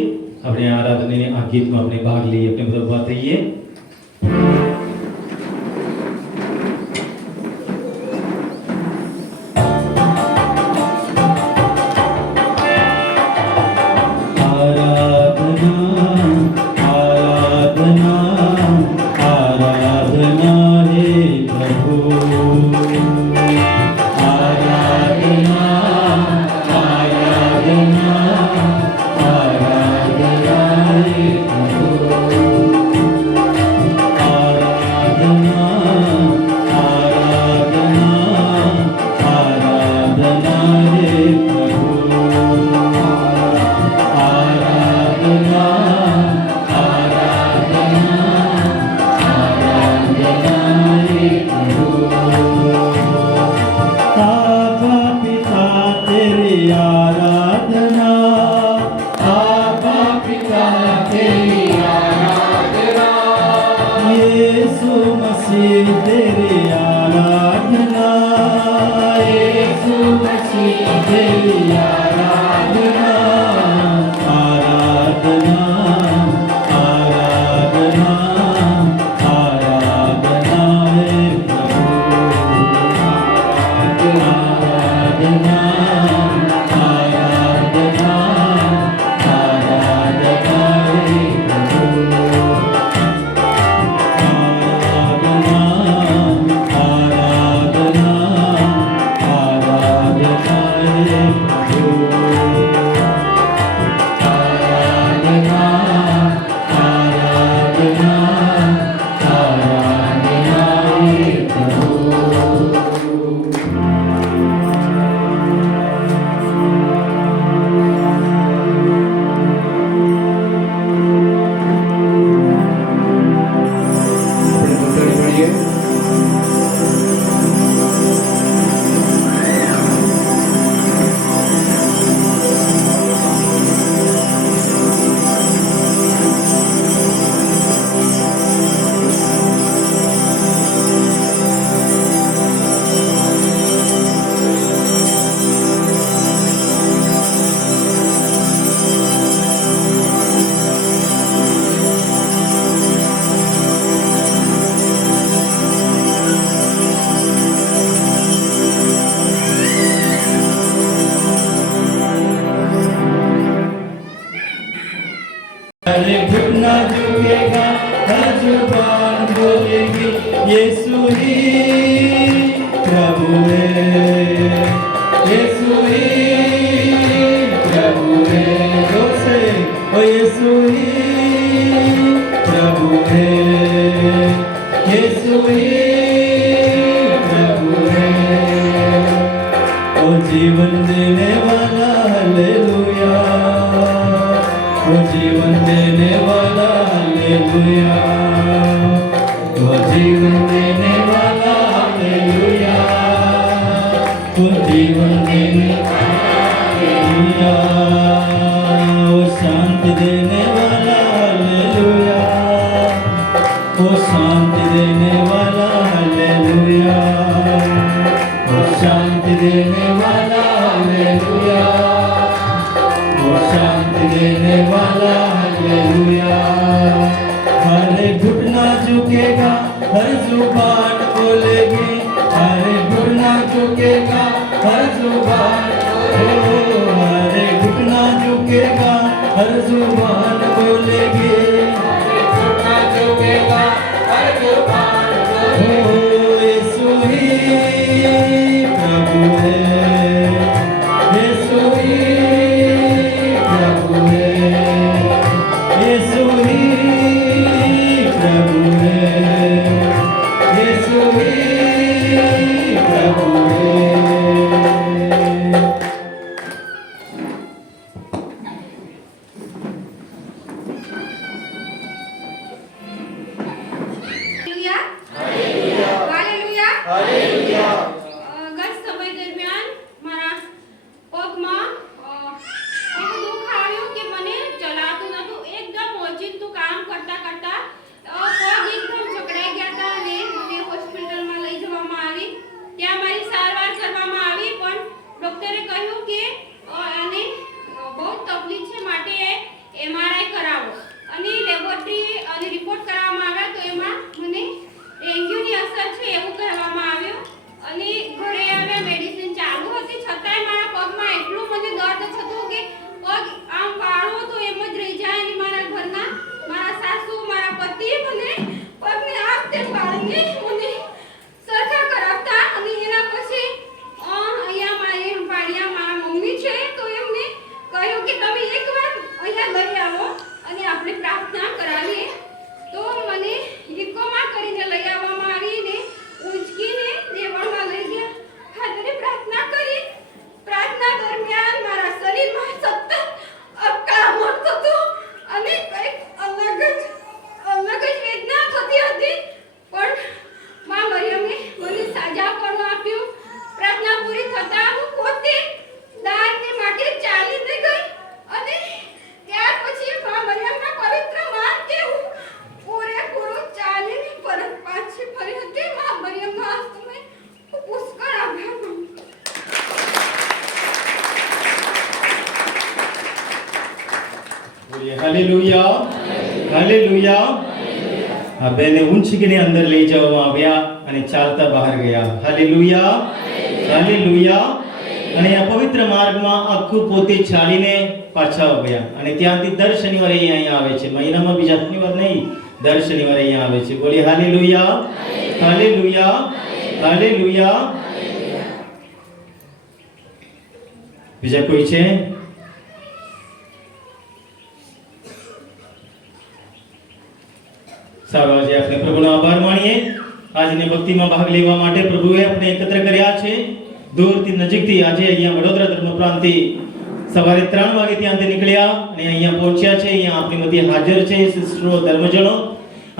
આપણે આરાધનાની આ ગીતમાં આપણે ભાગ લઈએ. આપણે બધા ઉભા થઈએ. घुटना झुकेगा, हर जुबान बोलेगी, यीशु ही प्रभु है, यीशु ही प्रभु है. जोर से, ओ यीशु ही प्रभु है, यीशु ही प्रभु है. ओ जीवन देने वाला, हालेलुया, वो जीवन देने वाला, हालेलुया, वो जीवन देने वाला, हालेलुया, वो जीवन देने वाला, हालेलुया, वो शांति देने वाला, हालेलुया, वो शांति देने वाला, हालेलुया, वो शांति देने वाला, हालेलुया, वो शांति देने वाला, हालेलुया. हर घुटना झुकेगा, हर जुबान बोलेगी, हर घुटना झुकेगा, हर जुबान बोलेगी, हर घुटना झुकेगा, हर जुबान बोलेगी, हर घुटना झुकेगा, हर जुबान बोलेगी. यीशु ही प्रभु है, यीशु ही प्रभु है, यीशु ही प्रभु है, यीशु ही प्रभु है. Hallelujah, hallelujah. આ બેને ઊંચકીને અંદર લઈ જવામાં આવ્યા અને ચાલતા બહાર ગયા. Hallelujah, hallelujah. અને આ પવિત્ર માર્ગમાં આખું પોતે ચાલીને પાછા આવ્યા અને ત્યાંથી દર શનિવારે અહીંયા આવે છે. મહિનામાં બીજા શનિવાર નહીં, દર શનિવારે અહીંયા આવે છે. બોલીએ હાલેલુયા, હાલેલુયા, હાલેલુયા. બીજા કોઈ છે? સારું, આજે આપણે પ્રભુનો આભાર માણીએ. આજની ભક્તિમાં ભાગ લેવા માટે પ્રભુએ આપણે એકત્ર કર્યા છે દૂરથી નજીકથી. આજે અહીંયા વડોદરા ધર્મ પ્રાંતથી સવારે 3 વાગે ત્યાંથી નીકળ્યા અને અહીંયા પહોંચ્યા છે. અહીંયા આપણી મધ્ય હાજર છે સિસ્ટરો, ધર્મજનો,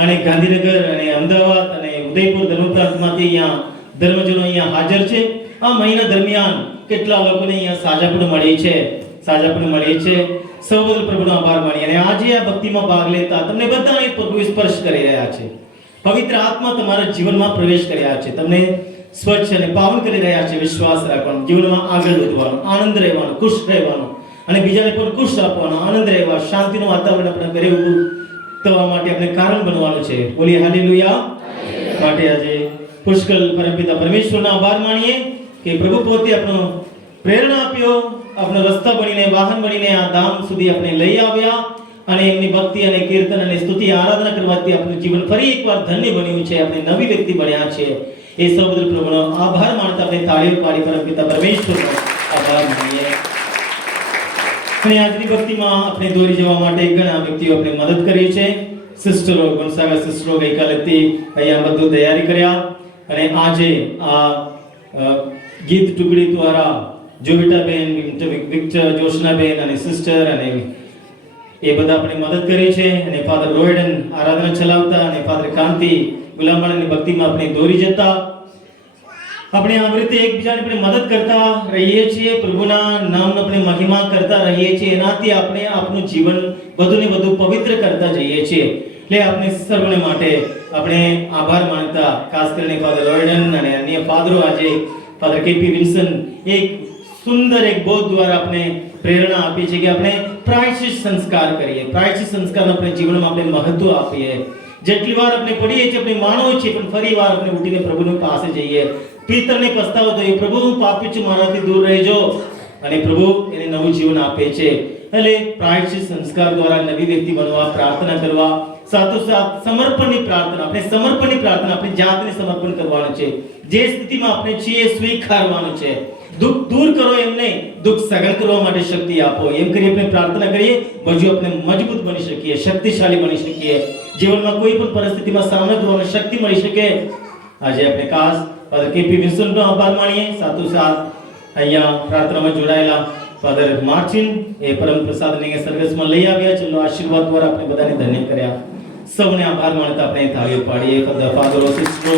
અને ગાંધીનગર અને અમદાવાદ અને ઉદયપુર ધર્મ પ્રાંતમાંથી અહીંયા ધર્મજનો અહીંયા હાજર છે. આ મહિના દરમિયાન કેટલા લોકોને અહીંયા સાજાપણું મળી છે, સાજાપણું મળી છે. સૌ બદલ પ્રભુનો આભાર માણીએ. અને આજે આ ભક્તિમાં ભાગ લેતા તમને બધાને પ્રભુ સ્પર્શ કરી રહ્યા છે. પવિત્ર આત્મા તમારા જીવનમાં પ્રવેશ કરી રહ્યા છે, તમને સ્વચ્છ અને પાવન કરી રહ્યા છે. વિશ્વાસ રાખવાનો, જીવનમાં આગળ વધવાનો, આનંદ રહેવાનો, ખુશ રહેવાનો અને બીજાને પણ ખુશ આપવાનો, આનંદ રહેવા, શાંતિનું વાતાવરણ આપણે ઘરે ઊભું થવા માટે આપણે કારણ બનવાનું છે. બોલીએ હાલેલુયા. માટે આજે પુષ્કળ પરમપિતા પરમેશ્વરનો આભાર માણીએ કે પ્રભુ પોતે આપણો પ્રેરણા આપ્યો, આપણો રસ્તા બનીને, વાહન બનીને આ ધામ સુધી આપણે લઈ આવ્યા અને એમની ભક્તિ અને કીર્તન અને સ્તુતિ આરાધના કરવાથી આપણું જીવન ફરી એકવાર ધન્ય બન્યું છે. આપણે નવી વ્યક્તિ બન્યા છે. એ સૌ બદલ પ્રભુનો આભાર માનતા આપણે તાળીઓ પાડી પરમપિતા પરમેશ્વરનો આભાર માનીએ. અને આજની ભક્તિમાં આપણે દોરી જવા માટે ઘણા વ્યક્તિઓ આપણે મદદ કરી છે. સિસ્ટરો, ગણસાગર સિસ્ટરો ગઈકાલેથી અહીંયા બધું તૈયારી કર્યા અને આજે આ ગીત ટુકડી દ્વારા જોવિટાબેન, વિક્ટર, જોશનાબેન અને સિસ્ટર અને એ બધા આપણે મદદ કરી છે. અને ફાધર રોયડન આરાધના ચલાવતા અને ફાધર કાંતિ ગુલામવાળાની ભક્તિમાં આપણે દોરી જતા. આપણે આ રીતે એકબીજાને આપણે મદદ કરતા રહીએ છીએ, પ્રભુના નામનો આપણે મહિમા કરતા રહીએ છીએ. એનાથી આપણે આપણું જીવન વધુને વધુ પવિત્ર કરતા જઈએ છીએ. એટલે આપણે સર્વને માટે આપણે આભાર માનતા, ખાસ કરીને ફાધર રોયડન અને અન્ય ફાધરો, આજે ફાધર કેપી વિન્સન એક સુંદર એક બોધ દ્વારા આપણે પ્રેરણા આપી છે કે આપણે પ્રાયશ્ચિત સંસ્કાર કરીએ. પ્રાયશ્ચિત સંસ્કારનો આપણે જીવનમાં આપણે મહત્વ આપીએ. જેટલી વાર આપણે પડીએ છીએ, આપણે માનવું છે, પણ ફરી વાર આપણે ઉઠીને પ્રભુની પાસે જઈએ, પિતરને પસ્તાવો થઈએ, પ્રભુ હું પાપી છું, મારાથી દૂર રહેજો, અને પ્રભુ એને નવું જીવન આપે છે. એટલે પ્રાયશ્ચિત સંસ્કાર દ્વારા નવી વ્યક્તિ બનવા, પ્રાર્થના કરવા, સાથોસાથ સમર્પણની પ્રાર્થના, આપણે સમર્પણની પ્રાર્થના, આપણે જાતને સમર્પણ કરવાનું છે. જે સ્થિતિમાં આપણે છીએ સ્વીકારવાનું છે. દુઃખ દૂર કરો એમ નહીં, દુઃખ સહન કરવા માટે શક્તિ આપો, એમ કરી આપણે પ્રાર્થના કરીએ. બધું આપણે મજબૂત બની શકીએ, શક્તિશાળી બની શકીએ, જીવનમાં કોઈ પણ પરિસ્થિતિમાં સામનો કરવાની શક્તિ મળી શકે. આજે આપણે ખાસ ફાધર કેપી વિન્સનનો આભાર માણીએ. સાથોસાથ અહીંયા પ્રાર્થનામાં જોડાયેલા ફાધર માર્ટિન એ પરમ પ્રસાદને સરઘસમાં લઈ આવ્યા છે. આશીર્વાદ દ્વારા આપણે બધાને ધન્ય કર્યા. સૌને આભાર માનતા આપણે તાળીઓ પાડીએ. ફાધરો, સિસ્ટરો